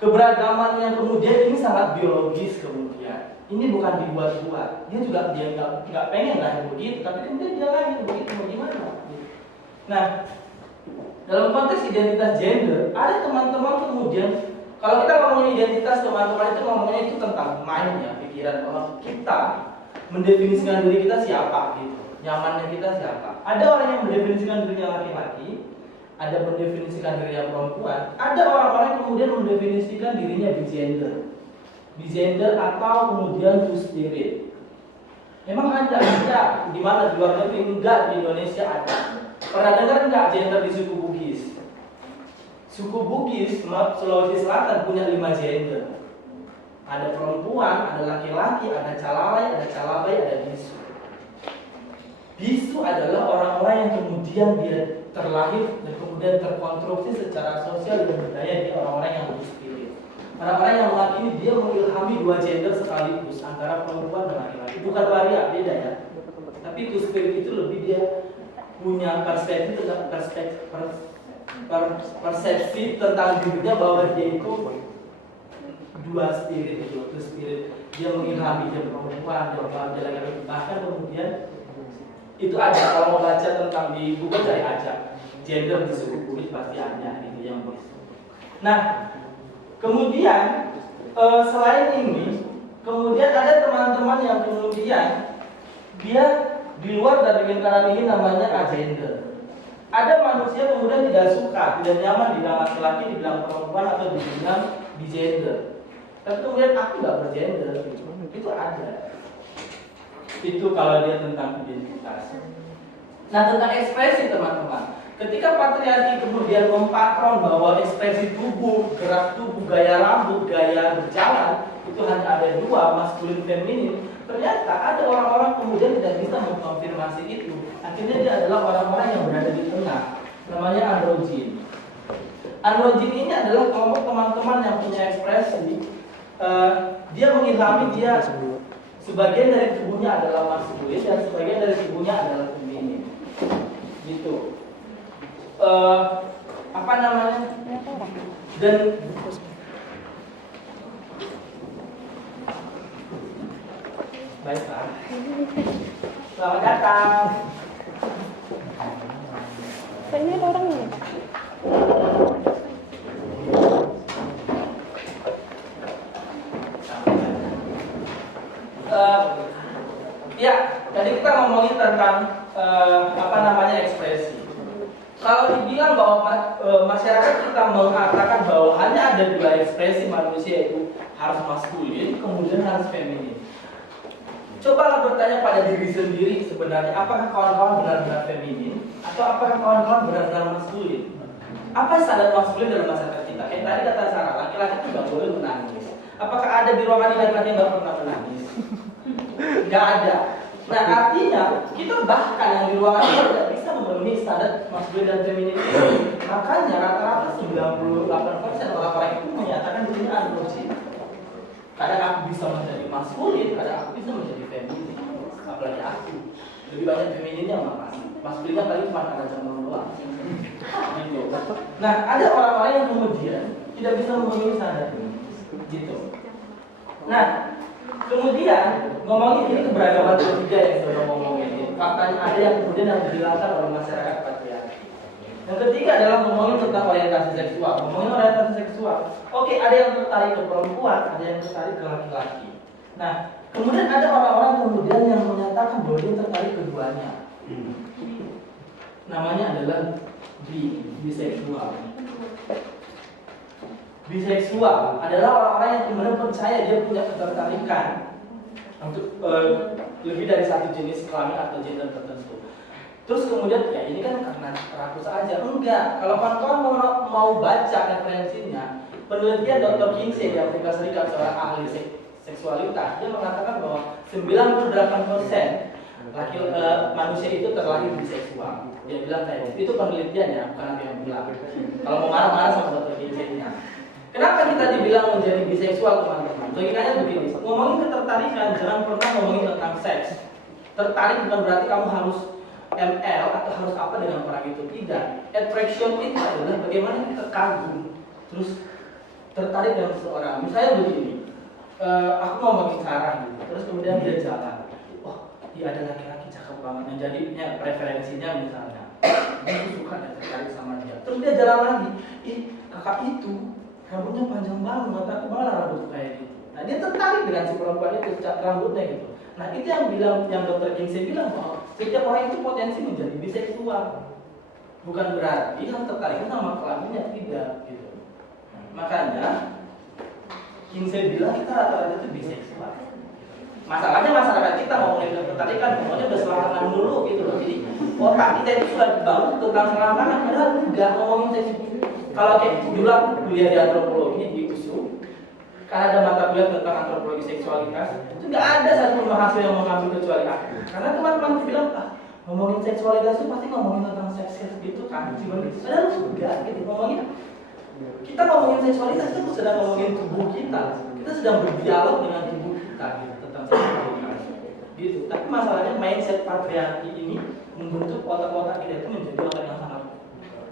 Keberagaman yang kemudian ini sangat biologis kemudian. Ini bukan dibuat-buat. Dia nggak pengen lahir begitu, tapi kemudian dia lahir begitu, bagaimana? Nah, dalam konteks identitas gender, ada teman-teman kemudian kalau kita ngomongin identitas, teman-teman itu ngomongnya itu tentang mind ya, pikiran bahwa kita mendefinisikan diri kita siapa gitu, nyamannya kita siapa. Ada orang yang mendefinisikan dirinya laki-laki, ada mendefinisikan dirinya perempuan, ada orang-orang yang kemudian mendefinisikan dirinya bigender atau kemudian two spirit. Memang ada di mana di luar negeri, enggak, di Indonesia ada. Pernah dengar enggak gender di suku Bugis? Suku Bugis, Sulawesi Selatan punya 5 gender. Ada perempuan, ada laki-laki, ada calalai, ada calabai, ada bisu. Bisu adalah orang-orang yang kemudian dia terlahir dan kemudian terkonstruksi secara sosial dan budaya di orang-orang yang two spirit. Orang-orang yang meyakini dia mengilhami 2 gender sekaligus antara perempuan dan laki-laki. Bukan waria, beda ya. Tapi two spirit itu lebih dia punya persepsi tentang dirinya bahwa dia itu 2 spirit itu, two spirit. Dia mengilhami dia perempuan, dia laki-laki. Bahkan kemudian itu ada, kalau mau baca tentang di Google cari aja gender di suku Bugis pasti ada gitu yang begitu. Nah, kemudian selain ini, kemudian ada teman-teman yang kemudian dia di luar dari lingkaran ini namanya agender. Ada manusia kemudian tidak suka, tidak nyaman dibilang laki-laki, dibilang perempuan atau dibilang di gender. Tapi kemudian aku nggak bergender, itu ada. Itu kalau dia tentang identitas. Nah, tentang ekspresi teman-teman. Ketika patriarki kemudian mempatron bahwa ekspresi tubuh, gerak tubuh, gaya rambut, gaya berjalan itu hanya ada dua, maskulin feminin. Ternyata ada orang-orang kemudian tidak bisa mengkonfirmasi itu. Akhirnya dia adalah orang-orang yang berada di tengah. Namanya androgyn. Androgyn ini adalah kelompok teman-teman yang punya ekspresi. Dia mengilhami dia sebagian dari tubuhnya adalah maskulin dan sebagian dari tubuhnya adalah feminin. Gitu. Apa namanya? Dan baiklah. Selamat datang. Kayaknya ada orang nih. Ya, tadi kita ngomongin tentang apa namanya ekspresi. Kalau dibilang bahwa masyarakat kita mengatakan bahwa hanya ada dua ekspresi manusia itu harus maskulin, kemudian harus feminin. Cobalah bertanya pada diri sendiri sebenarnya apakah kawan-kawan benar-benar feminin atau apakah kawan-kawan benar-benar maskulin? Apa standar maskulin dalam masyarakat kita? Tadi kata Sarah, laki-laki tidak boleh menangis. Apakah ada di ruangan ini laki-laki yang nggak pernah menangis? Nggak ada. Nah, artinya kita bahkan yang di ruangan ini tidak bisa memenuhi standar maskulin dan feminin itu. Makanya rata-rata 98% orang-orang itu menyatakan dirinya androgyn. Kadang aku bisa menjadi maskulin, kadang aku bisa menjadi feminin. Apalagi aku lebih banyak femininnya malah. Maskulinnya kali cuma ada zaman doang. Gitu. Nah, ada orang-orang yang kemudian tidak bisa memenuhi standar ini. Gitu. Nah, kemudian ngomongin ini keberagaman ketiga yang sudah ngomongin. Faktanya ada yang kemudian yang dihilangkan oleh masyarakat patriarki. Yang ketiga adalah ngomongin tentang orientasi seksual. Ngomongin orientasi seksual. Oke, ada yang tertarik ke perempuan, ada yang tertarik ke laki-laki. Nah, kemudian ada orang-orang kemudian yang menyatakan bahwa dia tertarik keduanya. Namanya adalah biseksual. Biseksual adalah orang-orang yang kemudian percaya dia punya ketertarikan untuk lebih dari satu jenis kelamin atau gender tertentu. Terus kemudian ya ini kan karena rakus aja. Enggak, kalau kawan-kawan mau baca referensinya, penelitian Dr. Kinsey di Amerika Serikat, seorang ahli seksualitas, dia mengatakan bahwa 98% manusia itu terlahir biseksual. Dia bilang kayak gitu. Itu penelitian ya, bukan aku yang bilang. Kalau mau marah-marah sama Dr. Kinsey-nya. Kenapa kita dibilang menjadi biseksual, teman-teman? Logikanya begini, ngomongin ketertarikan jangan pernah ngomongin tentang seks. Tertarik bukan berarti kamu harus ML atau harus apa dengan orang itu, tidak. Attraction itu adalah bagaimana kita kagum, terus tertarik dengan seseorang. Misalnya begini, aku ngomongin Sarah gitu, terus kemudian dia jalan, wah dia ada laki-laki cakep banget, yang jadinya preferensinya misalnya, dia suka dan tertarik sama dia. Terus dia jalan lagi, kakak itu rambutnya panjang banget, aku malah rambut kayak gitu. Nah dia tertarik dengan si perempuan itu, rambutnya gitu. Nah itu yang Dr. Kinsey bilang bahwa setiap orang itu potensi menjadi biseksual. Bukan berarti yang tertarik sama kelaminnya, tidak gitu. Makanya Kinsey bilang kita rata-rata itu biseksual. Masalahnya masyarakat kita ngomongin ketertarikan, ngomongnya udah selangkangan dulu gitu loh. Jadi otak kita itu sudah dibangun tentang selangkangan, padahal enggak ngomongin seks. Kalau kayak dulu aku kuliah di antropologi di USU, karena ada mata kuliah tentang antropologi seksualitas, itu nggak ada satu mahasiswa yang mengambil kecuali aku. Karena teman-teman bilang, ngomongin seksualitas itu pasti ngomongin tentang seks gitu kan, cuma gitu. Padahal enggak gitu ngomongin. Kita ngomongin seksualitas itu sedang ngomongin tubuh kita. Kita sedang berdialog dengan tubuh kita gitu, tentang seksualitas. Gitu. Tapi masalahnya mindset patriarki ini membentuk otak-otak kita itu menjadi otak yang sangat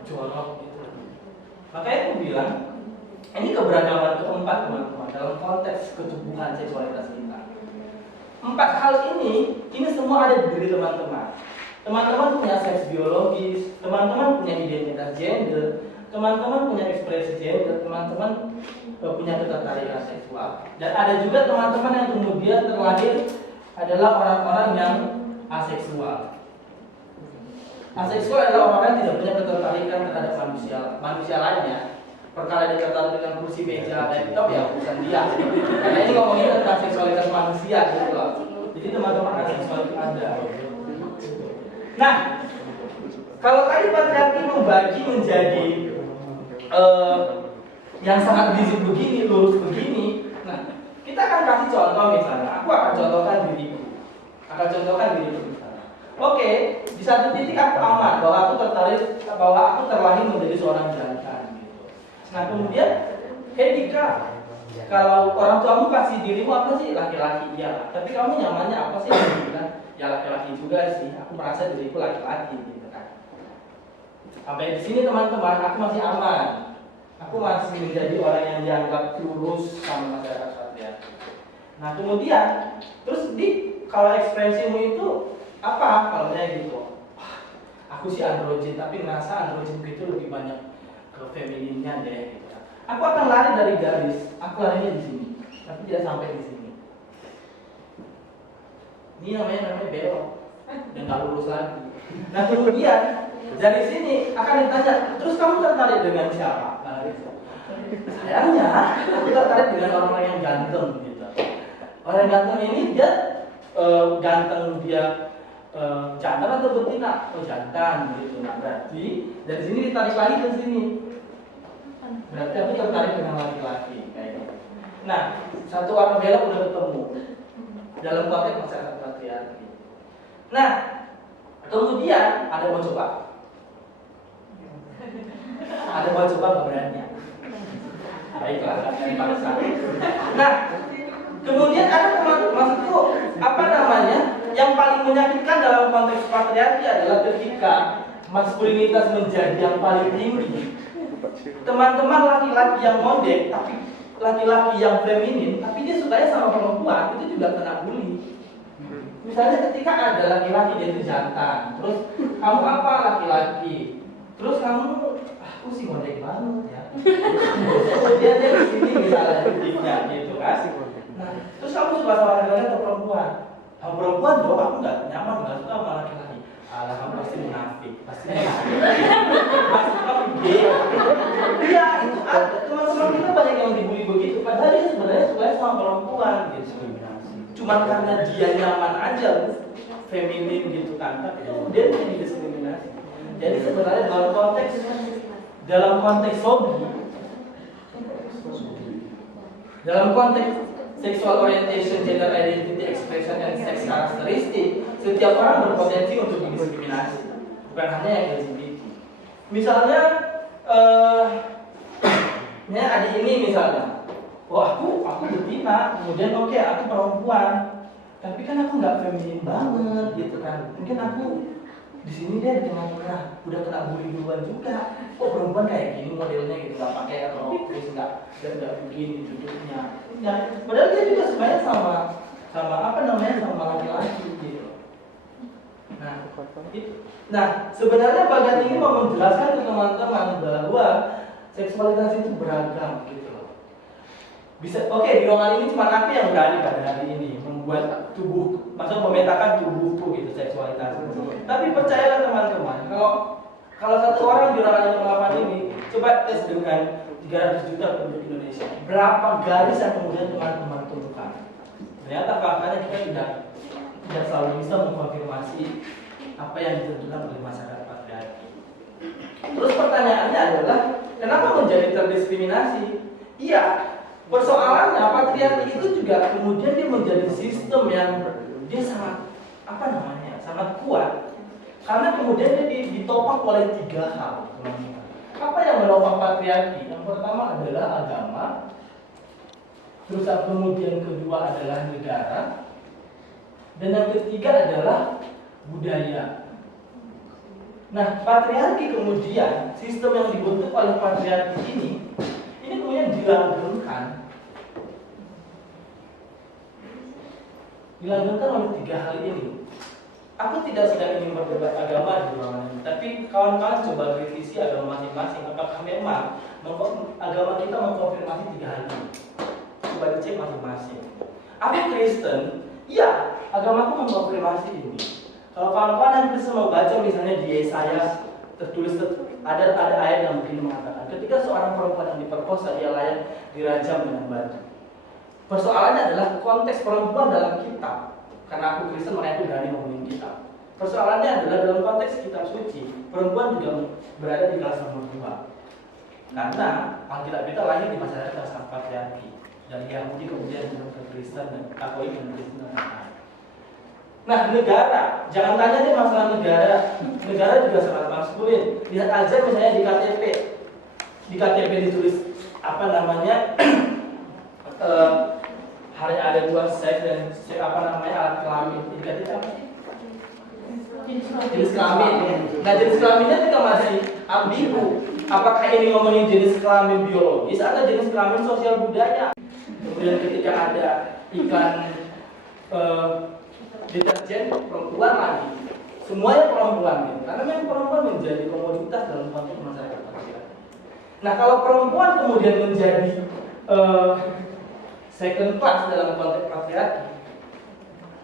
jorok gitu. Makanya aku bilang ini keberagaman keempat teman-teman dalam konteks ketubuhan seksualitas kita. 4 hal ini semua ada di diri teman-teman. Teman-teman punya seks biologis, teman-teman punya identitas gender, teman-teman punya ekspresi gender, teman-teman punya ketertarikan seksual. Dan ada juga teman-teman yang kemudian terlahir adalah orang-orang yang aseksual. Aseksual adalah orang yang tidak punya ketertarikan terhadap manusia lainnya. Perkara dia tertarik dengan kursi meja laptop ya urusan dia. Karena ini ngomongin tentang seksualitas manusia gitu loh. Jadi teman-teman aseksual itu ada. Nah, kalau tadi patriarki membagi menjadi yang sangat rigid begini, lurus begini. Nah, kita akan kasih contoh misalnya. Aku akan contohkan diriku. Misalnya. Oke, di satu titik aku aman bahwa aku terlahir menjadi seorang jantan. Gitu. Nah, kemudian, Dika, kalau orang tuamu kasih dirimu apa sih? Laki-laki, iya. Tapi kamu nyamannya apa sih? Bilang, ya laki-laki juga sih. Aku merasa diriku laki-laki, gitu kan. Sampai di sini teman-teman, aku masih aman. Aku masih menjadi orang yang dianggap lurus sama masyarakat patriarki. Nah kemudian, terus kalau ekspresimu itu apa? Kalau saya gitu, wah, aku sih androgen, tapi ngerasa androgen itu lebih banyak ke femininnya deh. Gitu. Aku akan lari dari garis, aku larinya di sini, tapi tidak sampai di sini. Ini namanya belok, dan nggak lurus lagi. Nah kemudian dari sini akan ditanya, terus kamu tertarik dengan siapa? Sayangnya, aku tertarik dengan orang yang ganteng gitu. Orang yang ganteng ini dia ganteng dia jantan atau betina? Oh jantan gitu. Nah berarti dari sini ditarik lagi ke sini. Berarti aku tertarik dengan laki-laki kayak gitu. Nah satu warna belok udah ketemu dalam konteks masyarakat patriarki. Nah kemudian ada mau coba keberanian. Baiklah, dipaksa. Nah, kemudian ada maksudku apa namanya? Yang paling menyakitkan dalam konteks patriarki adalah ketika maskulinitas menjadi yang paling tinggi. Teman-teman laki-laki yang model, tapi laki-laki yang feminin, tapi dia sukanya sama perempuan, itu juga kena bully. Misalnya ketika ada laki-laki dia itu jantan, terus kamu apa laki-laki? Terus kamu, aku sih model banget ya. Dia di sini misalnya titiknya gitu kan. Nah, terus kamu suka sama laki-laki atau perempuan? Sama perempuan dong, aku nggak nyaman, nggak suka sama laki-laki. Alah, kamu pasti munafik, pasti kamu gay. Iya, itu ada teman-teman kita banyak yang dibully begitu. Padahal dia sebenarnya suka sama perempuan gitu. Cuman karena dia nyaman aja, feminin gitu kan, tapi kemudian dia didiskriminasi. Jadi sebenarnya dalam konteks hobi, dalam konteks sexual orientation, gender identity, expression, dan sex characteristic, setiap orang berpotensi untuk didiskriminasi, bukan hanya yang LGBT. Misalnya, adik ini misalnya, aku betina, kemudian oke, aku perempuan, tapi kan aku nggak feminin banget gitu kan, mungkin aku di sini dia di tengah-tengah udah kena bully duluan juga. Kok perempuan kayak gini modelnya gitu, nggak pakai rok, terus nggak begini duduknya. Ya, padahal dia juga sebenarnya sama apa namanya sama laki-laki gitu. Nah, sebenarnya bagian ini mau menjelaskan ke teman-teman bahwa seksualitas itu beragam gitu loh. Bisa, oke, di ruangan ini cuma aku yang berani pada hari ini membuat tubuh, maksudnya memetakan tubuhku gitu seksualitas. Tapi percayalah teman-teman, kalau satu orang di ruangan yang melakukan ini, coba tes dengan 300 juta penduduk Indonesia, berapa garis yang kemudian teman-teman temukan? Ternyata faktanya kita tidak selalu bisa mengkonfirmasi apa yang ditentukan oleh masyarakat patriarki. Terus pertanyaannya adalah, kenapa menjadi terdiskriminasi? Iya, persoalannya patriarki itu juga kemudian dia menjadi sistem yang dia sangat sangat kuat. Karena kemudian dia ditopang oleh 3 hal. Apa yang menopang patriarki? Yang pertama adalah agama, terus yang kemudian kedua adalah negara, dan yang ketiga adalah budaya. Nah, patriarki kemudian sistem yang dibentuk oleh patriarki ini kemudian dilanggengkan oleh 3 hal ini. Aku tidak sedang ingin berdebat agama di ruangan ini, tapi kawan-kawan coba kritisi agama masing-masing. Apakah memang agama kita mengkonfirmasi 3 hal ini? Coba dicek masing-masing. Aku Kristen, iya, agamaku mengkonfirmasi ini. Kalau kawan-kawan yang bisa mau baca misalnya di Yesaya tertulis ada ayat yang begini mengatakan, ketika seorang perempuan yang diperkosa dia layak dirajam dengan batu. Persoalannya adalah konteks perempuan dalam kitab. Karena aku Kristen makanya aku berani ngomongin kitab. Persoalannya adalah dalam konteks kitab suci, perempuan juga berada di kelas nomor 2. Karena Alkitab kita lahir di masyarakat yang sangat patriarki. Dari Yahudi kemudian ke Kristen dan Katolik dan Kristen dan lain-lain. Nah, negara, jangan tanya deh masalah negara. Negara juga sangat maskulin. Lihat aja misalnya di KTP. Di KTP ditulis apa namanya? Hanya ada 2 seks dan apa namanya alat kelamin. Di KTP apa sih? Jenis kelamin. Nah, jenis kelaminnya juga masih ambigu. Apakah ini ngomongin jenis kelamin biologis atau jenis kelamin sosial budaya? Kemudian ketika ada iklan deterjen perempuan lagi, semuanya perempuan gitu. Karena memang perempuan menjadi komoditas dalam konteks masyarakat patriarki. Nah, kalau perempuan kemudian menjadi second class dalam konteks patriarki,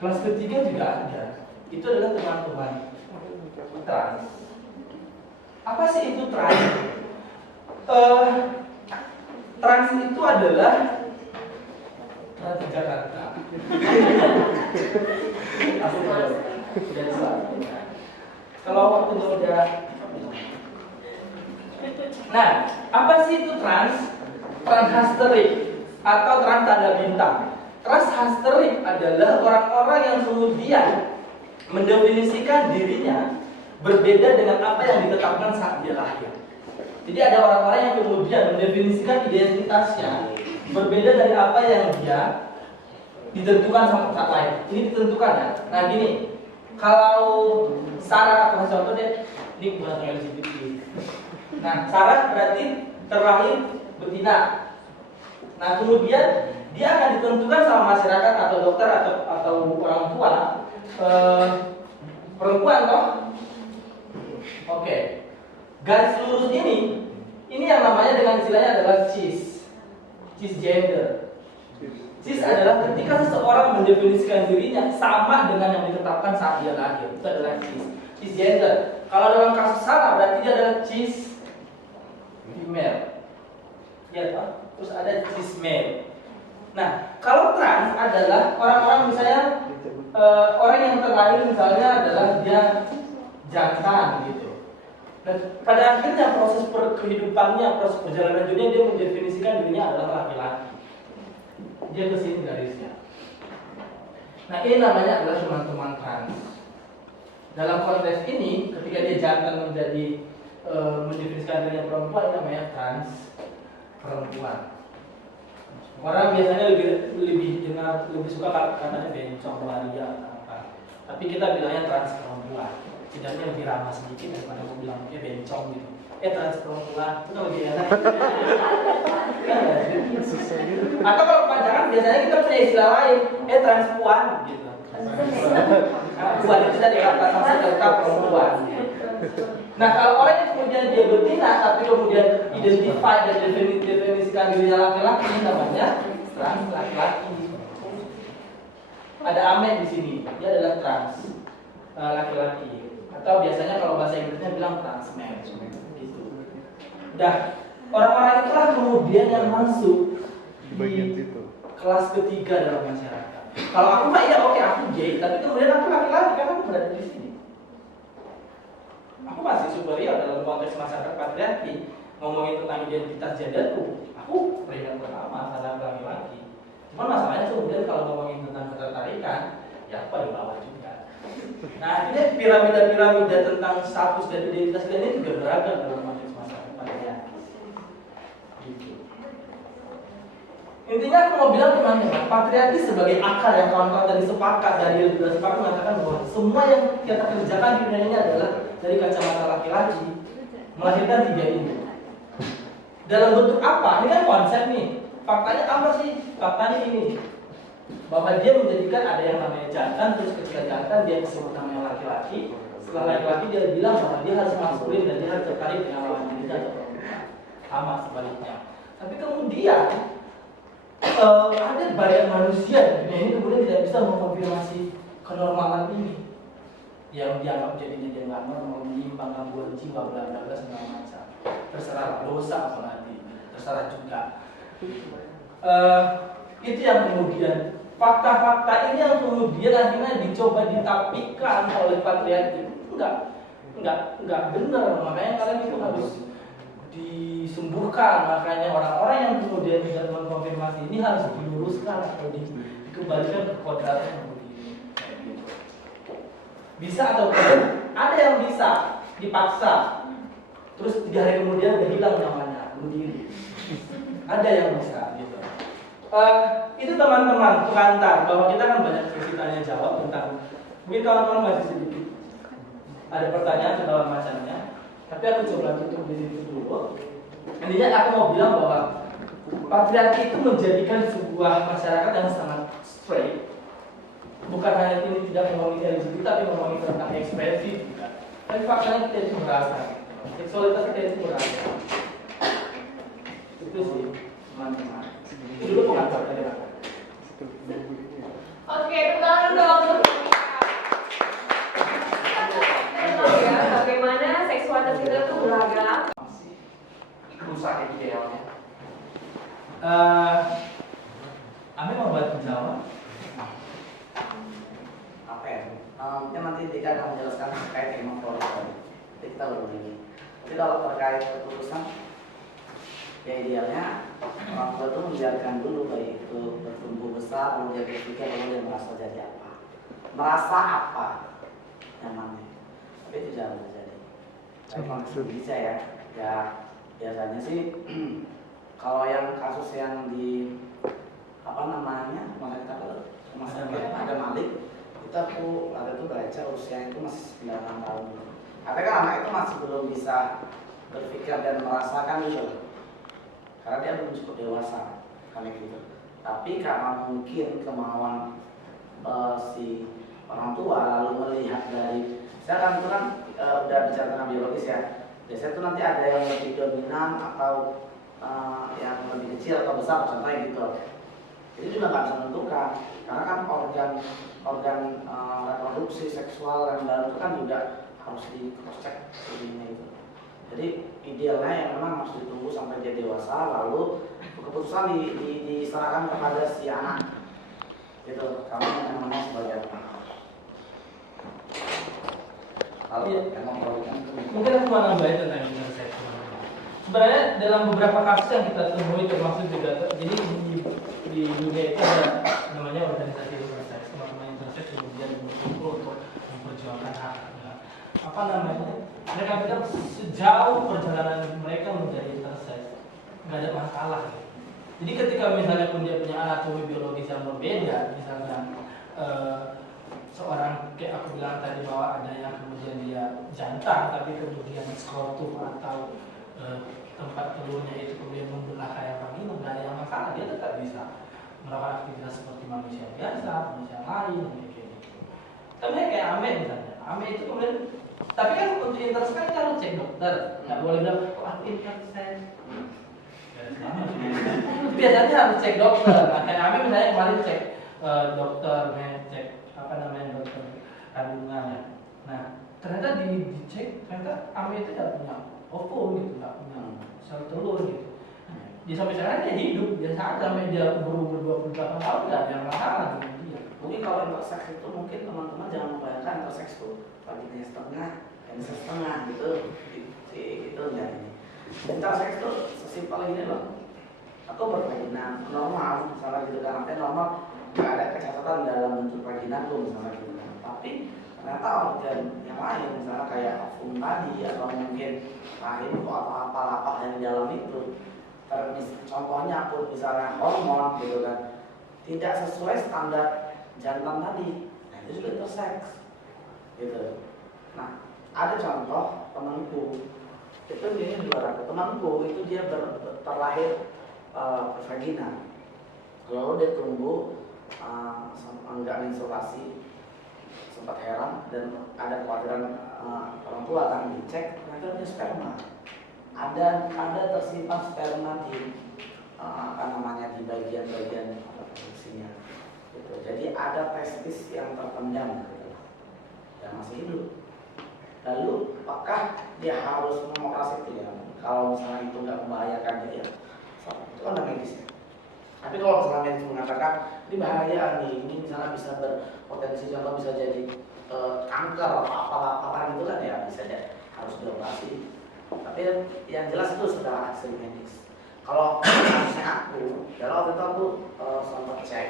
kelas ketiga juga ada. Itu adalah teman-teman trans. Apa sih itu trans? Trans itu adalah trans Jakarta. Kalau waktunya udah. Nah, apa sih itu trans? Transhasterik atau trans tanda bintang. Transhasterik adalah orang-orang yang kemudian mendefinisikan dirinya berbeda dengan apa yang ditetapkan saat dia lahir. Jadi ada orang-orang yang kemudian mendefinisikan identitasnya berbeda dari apa yang dia ditentukan sama saat lain. Ini ditentukan ya. Nah gini, kalau Sarah, aku contoh deh, ini bukan LGBT. Nah Sarah berarti terlahir betina. Nah kemudian dia akan ditentukan sama masyarakat atau dokter atau orang tua perempuan toh. Oke. Garis lurus ini yang namanya dengan istilahnya adalah cisgender. Cis adalah ketika seseorang mendefinisikan dirinya sama dengan yang ditetapkan saat dia lahir. Itu adalah cisgender. Kalau dalam kasus Sarah berarti dia adalah cis female. Ya toh? Terus ada cis male. Nah, kalau trans adalah orang-orang misalnya orang yang terlahir misalnya adalah dia jantan gitu. Dan pada akhirnya proses kehidupannya, proses perjalanan dunia dia mendefinisikan dirinya adalah laki-laki. Dia kesini garisnya. Nah ini namanya adalah teman-teman trans. Dalam konteks ini, ketika dia jantan menjadi mendefinisikan dirinya perempuan, ini namanya trans perempuan. Orang biasanya lebih suka katanya bencong, waria atau apa. Tapi kita bilangnya trans perempuan. Setidaknya lebih ramah sedikit daripada mau bilang dia bencong gitu. Trans perempuan itu lebih enak. Atau kalau pacaran biasanya kita punya istilah lain, transpuan gitu. Puan itu dari kata kata perempuan. Nah kalau orang yang kemudian dia betina tapi kemudian identify dan definisikan dirinya laki-laki, ini namanya trans laki-laki. Ada Amen di sini, dia adalah trans laki-laki. Atau biasanya kalau bahasa Inggrisnya bilang trans man gitu. Nah, orang-orang itulah kemudian yang masuk di kelas ketiga dalam masyarakat. Kalau aku mah ya oke aku gay, tapi kemudian aku laki-laki kan aku berada di sini. Aku masih superior dalam konteks masyarakat patriarki. Ngomongin tentang identitas genderku, aku peringkat pertama karena laki-laki. Cuma masalahnya kemudian kalau ngomongin tentang ketertarikan, ya aku paling bawah juga. Nah ini piramida tentang status dan identitas kita ini juga beragam dalam konteks masyarakat patriarki. Gitu. Intinya aku mau bilang teman-teman, patriarki sebagai akar yang kawan-kawan tadi sepakat dari sepakat mengatakan bahwa semua yang kita kerjakan di dunia ini adalah dari kacamata laki-laki melahirkan 3 ini. Dalam bentuk apa? Ini kan konsep nih. Faktanya apa sih? Faktanya ini, bahwa dia menjadikan ada yang namanya jantan, terus ketika jantan dia disebut namanya laki-laki. Setelah laki-laki dia bilang bahwa dia harus maskulin dan dia harus tertarik dengan lawan jenisnya atau perempuan. Sama sebaliknya. Tapi kemudian ada banyak manusia di dunia ini kemudian tidak bisa mengkonfirmasi kenormalan ini. yang dianggap jadinya dia nggak normal, menyimpang, gangguan jiwa, bla bla bla segala macam. Terserah dosa apalagi, terserah juga. Itu yang kemudian fakta-fakta ini yang kemudian akhirnya dicoba ditapikan oleh patriarki. Enggak benar, makanya kalian itu harus disembuhkan. Makanya orang-orang yang kemudian tidak mengkonfirmasi ini harus diluruskan atau dikembalikan ke kodratnya yang begini. Bisa atau tidak? Ada yang bisa dipaksa, terus 3 hari kemudian udah hilang namanya, bunuh diri. Ada yang bisa gitu. Itu teman-teman pengantar bahwa kita kan banyak sesi tanya jawab tentang, mungkin kawan-kawan masih sedikit ada pertanyaan segala macamnya, tapi aku coba tutup di situ dulu. Intinya aku mau bilang bahwa patriarki itu menjadikan sebuah masyarakat yang sangat straight. Bukan hanya ini tidak ngomongin LGBT, tapi ngomongin tentang ekspresi juga. Tapi faktanya kita itu merasa, seksualitas kita itu merasa. Itu sih teman-teman. Itu dulu pengantar dari aku. Oke, tepuk dong untuk ya, bagaimana seksualitas kita tuh beragam. Rusak idealnya. Ami mau bantu jawab. Apa ya? Mungkin nanti Dika akan menjelaskan terkait dengan politik. Jadi kita ulang ini. Tapi kalau terkait keputusan, ya idealnya orang tua itu membiarkan dulu bayi itu bertumbuh besar, lalu dia berpikir lalu dia merasa jadi apa, merasa apa nyamannya. Tapi itu jarang terjadi. Tapi kalau bisa ya, ya biasanya sih kalau yang kasus yang di apa namanya rumah sakit ada Malik, itu aku ada tuh baca usia itu masih 9 tahun. Artinya kan anak itu masih belum bisa berpikir dan merasakan itu, karena dia belum cukup dewasa kan gitu. Tapi karena mungkin kemauan si orang tua lalu melihat dari, saya kan itu kan udah bicara tentang biologis ya. Biasanya itu nanti ada yang lebih dominan atau yang lebih kecil atau besar, contohnya gitu. Itu juga nggak bisa menentukan, karena kan organ reproduksi seksual yang dalam itu kan juga harus di cross check ini itu. Jadi idealnya yang memang harus ditunggu sampai dia dewasa, lalu keputusan diserahkan kepada si anak. Gitu, kamu yang namanya sebagai apa? Lalu yang memperolehkan Mungkin aku mau nambahin tentang interseksual. Sebenarnya dalam beberapa kasus yang kita temui termasuk juga, jadi di dunia itu ada namanya organisasi interseks, teman-teman interseks kemudian berkumpul untuk memperjuangkan hak-haknya. Apa namanya? Mereka bilang sejauh perjalanan mereka menjadi interseks nggak ada masalah. Gitu. Jadi ketika misalnya pun dia punya anatomi biologis yang berbeda, misalnya seorang kayak aku bilang tadi bahwa ada yang kemudian dia jantan tapi kemudian skrotum atau tempat telurnya itu kemudian membelah kayak vagina, nggak ada yang masalah, dia tetap bisa melakukan aktivitas seperti manusia biasa, manusia lain, kayak gitu. Tapi kayak Ame misalnya, Ame itu kemudian, tapi kan untuk interseks kan harus cek dokter, nggak boleh bilang, oh aku interseks. Biasanya harus cek dokter. Nah, kayak Ame misalnya kemarin cek dokter, cek apa namanya dokter kandungan ya. Nah, ternyata dicek, ternyata Ame itu nggak punya ovum gitu, nggak punya sel telur gitu. Dia sampai sekarang dia hidup, dia saat sampai dia berumur 28 tahun nggak ada masalah dengan dia. mungkin kalau interseks itu mungkin teman-teman jangan membayangkan interseks itu vaginanya setengah, penis setengah gitu, gitu ya ini. Interseks itu sesimpel ini loh. Aku bervagina normal, misalnya gitu kan, artinya normal, nggak ada kecacatan dalam bentuk vagina tuh misalnya gitu kan. Tapi ternyata organ yang lain, misalnya kayak ovum tadi atau mungkin rahim atau apa yang di dalam itu, contohnya pun misalnya hormon gitu kan, tidak sesuai standar jantan tadi, nah itu juga interseks gitu. Nah ada contoh temanku itu dia di luar aku, temanku itu dia terlahir vagina, lalu dia tumbuh enggak menstruasi, sempat heran dan ada kekhawatiran orang tua kan, dicek ternyata dia sperma, ada tersimpan sperma di apa namanya di bagian-bagian reproduksinya gitu. Jadi ada testis yang terpendam gitu. Dan masih hidup. Lalu apakah dia harus mengoperasi itu ya? Kalau misalnya itu nggak membahayakan dia, itu kan medis. Tapi kalau misalnya medis mengatakan ini bahaya nih, ini misalnya bisa berpotensi contoh bisa jadi kanker atau apa gitu kan ya bisa jadi harus dioperasi. Tapi yang jelas itu sudah hasil medis. Kalau harusnya aku, kalau waktu itu aku sempat cek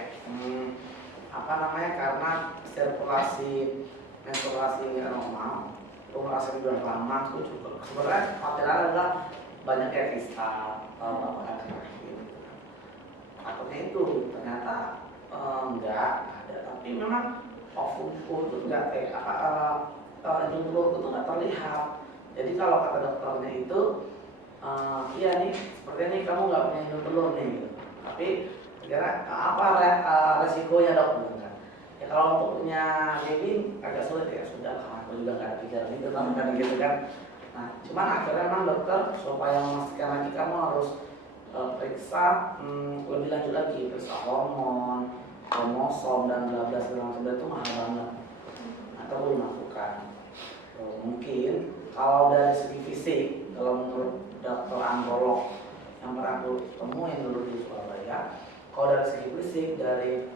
apa namanya karena sirkulasi menstruasi normal, itu merasa di bulan lama aku juga sebenarnya faktor adalah banyaknya kristal gitu. Takutnya itu ternyata enggak ada, tapi memang ovumku itu enggak endurku itu enggak terlihat. Jadi kalau kata dokternya itu iya nih seperti ini kamu nggak punya induk telur nih gitu. Tapi kira apa resikonya dok? Ya kalau untuk punya baby agak sulit ya sudah aku juga nggak ada pikiran itu kan gitu kan. Nah cuman akhirnya memang dokter supaya memastikan lagi kamu harus periksa lebih lanjut lagi, periksa hormon, kromosom dan bla bla segala macam itu mahal banget. Nah itu belum lakukan. Mungkin kalau dari segi fisik, kalau menurut dokter androlog yang pernah aku temuin dulu di Surabaya, kalau dari segi fisik, dari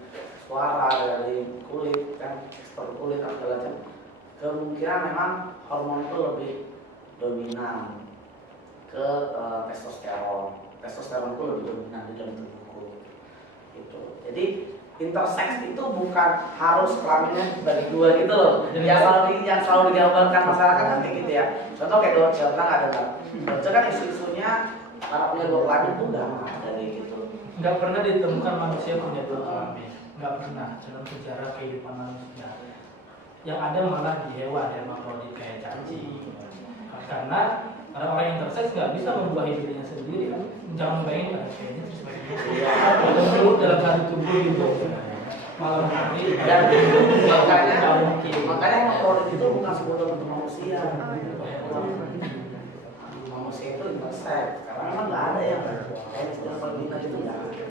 suara, dari kulit, kan tekstur kulit atau segala macam, kemungkinan memang hormon itu lebih dominan ke testosteron. Testosteron itu lebih dominan di dalam tubuhku. Gitu. Jadi intersex itu bukan harus kelaminnya bagi dua gitu loh. Yang selalu digambarkan masyarakat kan kayak gitu ya. Contoh kayak Dorce pernah ada nggak? Dorce kan isu-isunya karena punya dua kelamin itu udah ada gitu. Nggak pernah ditemukan manusia punya dua kelamin. Nggak pernah dalam sejarah kehidupan manusia. Yang ada malah di hewan, hermafrodit kayak cacing. Karena orang-orang intersex nggak bisa membuahi dirinya sendiri kan. Jangan bayangin ada kayaknya terus bayangin dalam satu tubuh gitu. Malam hari Dan makanya hermafrodit itu bukan sebutan untuk manusia. Manusia itu intersex karena memang nggak ada yang kayak istilah femina itu nggak ada.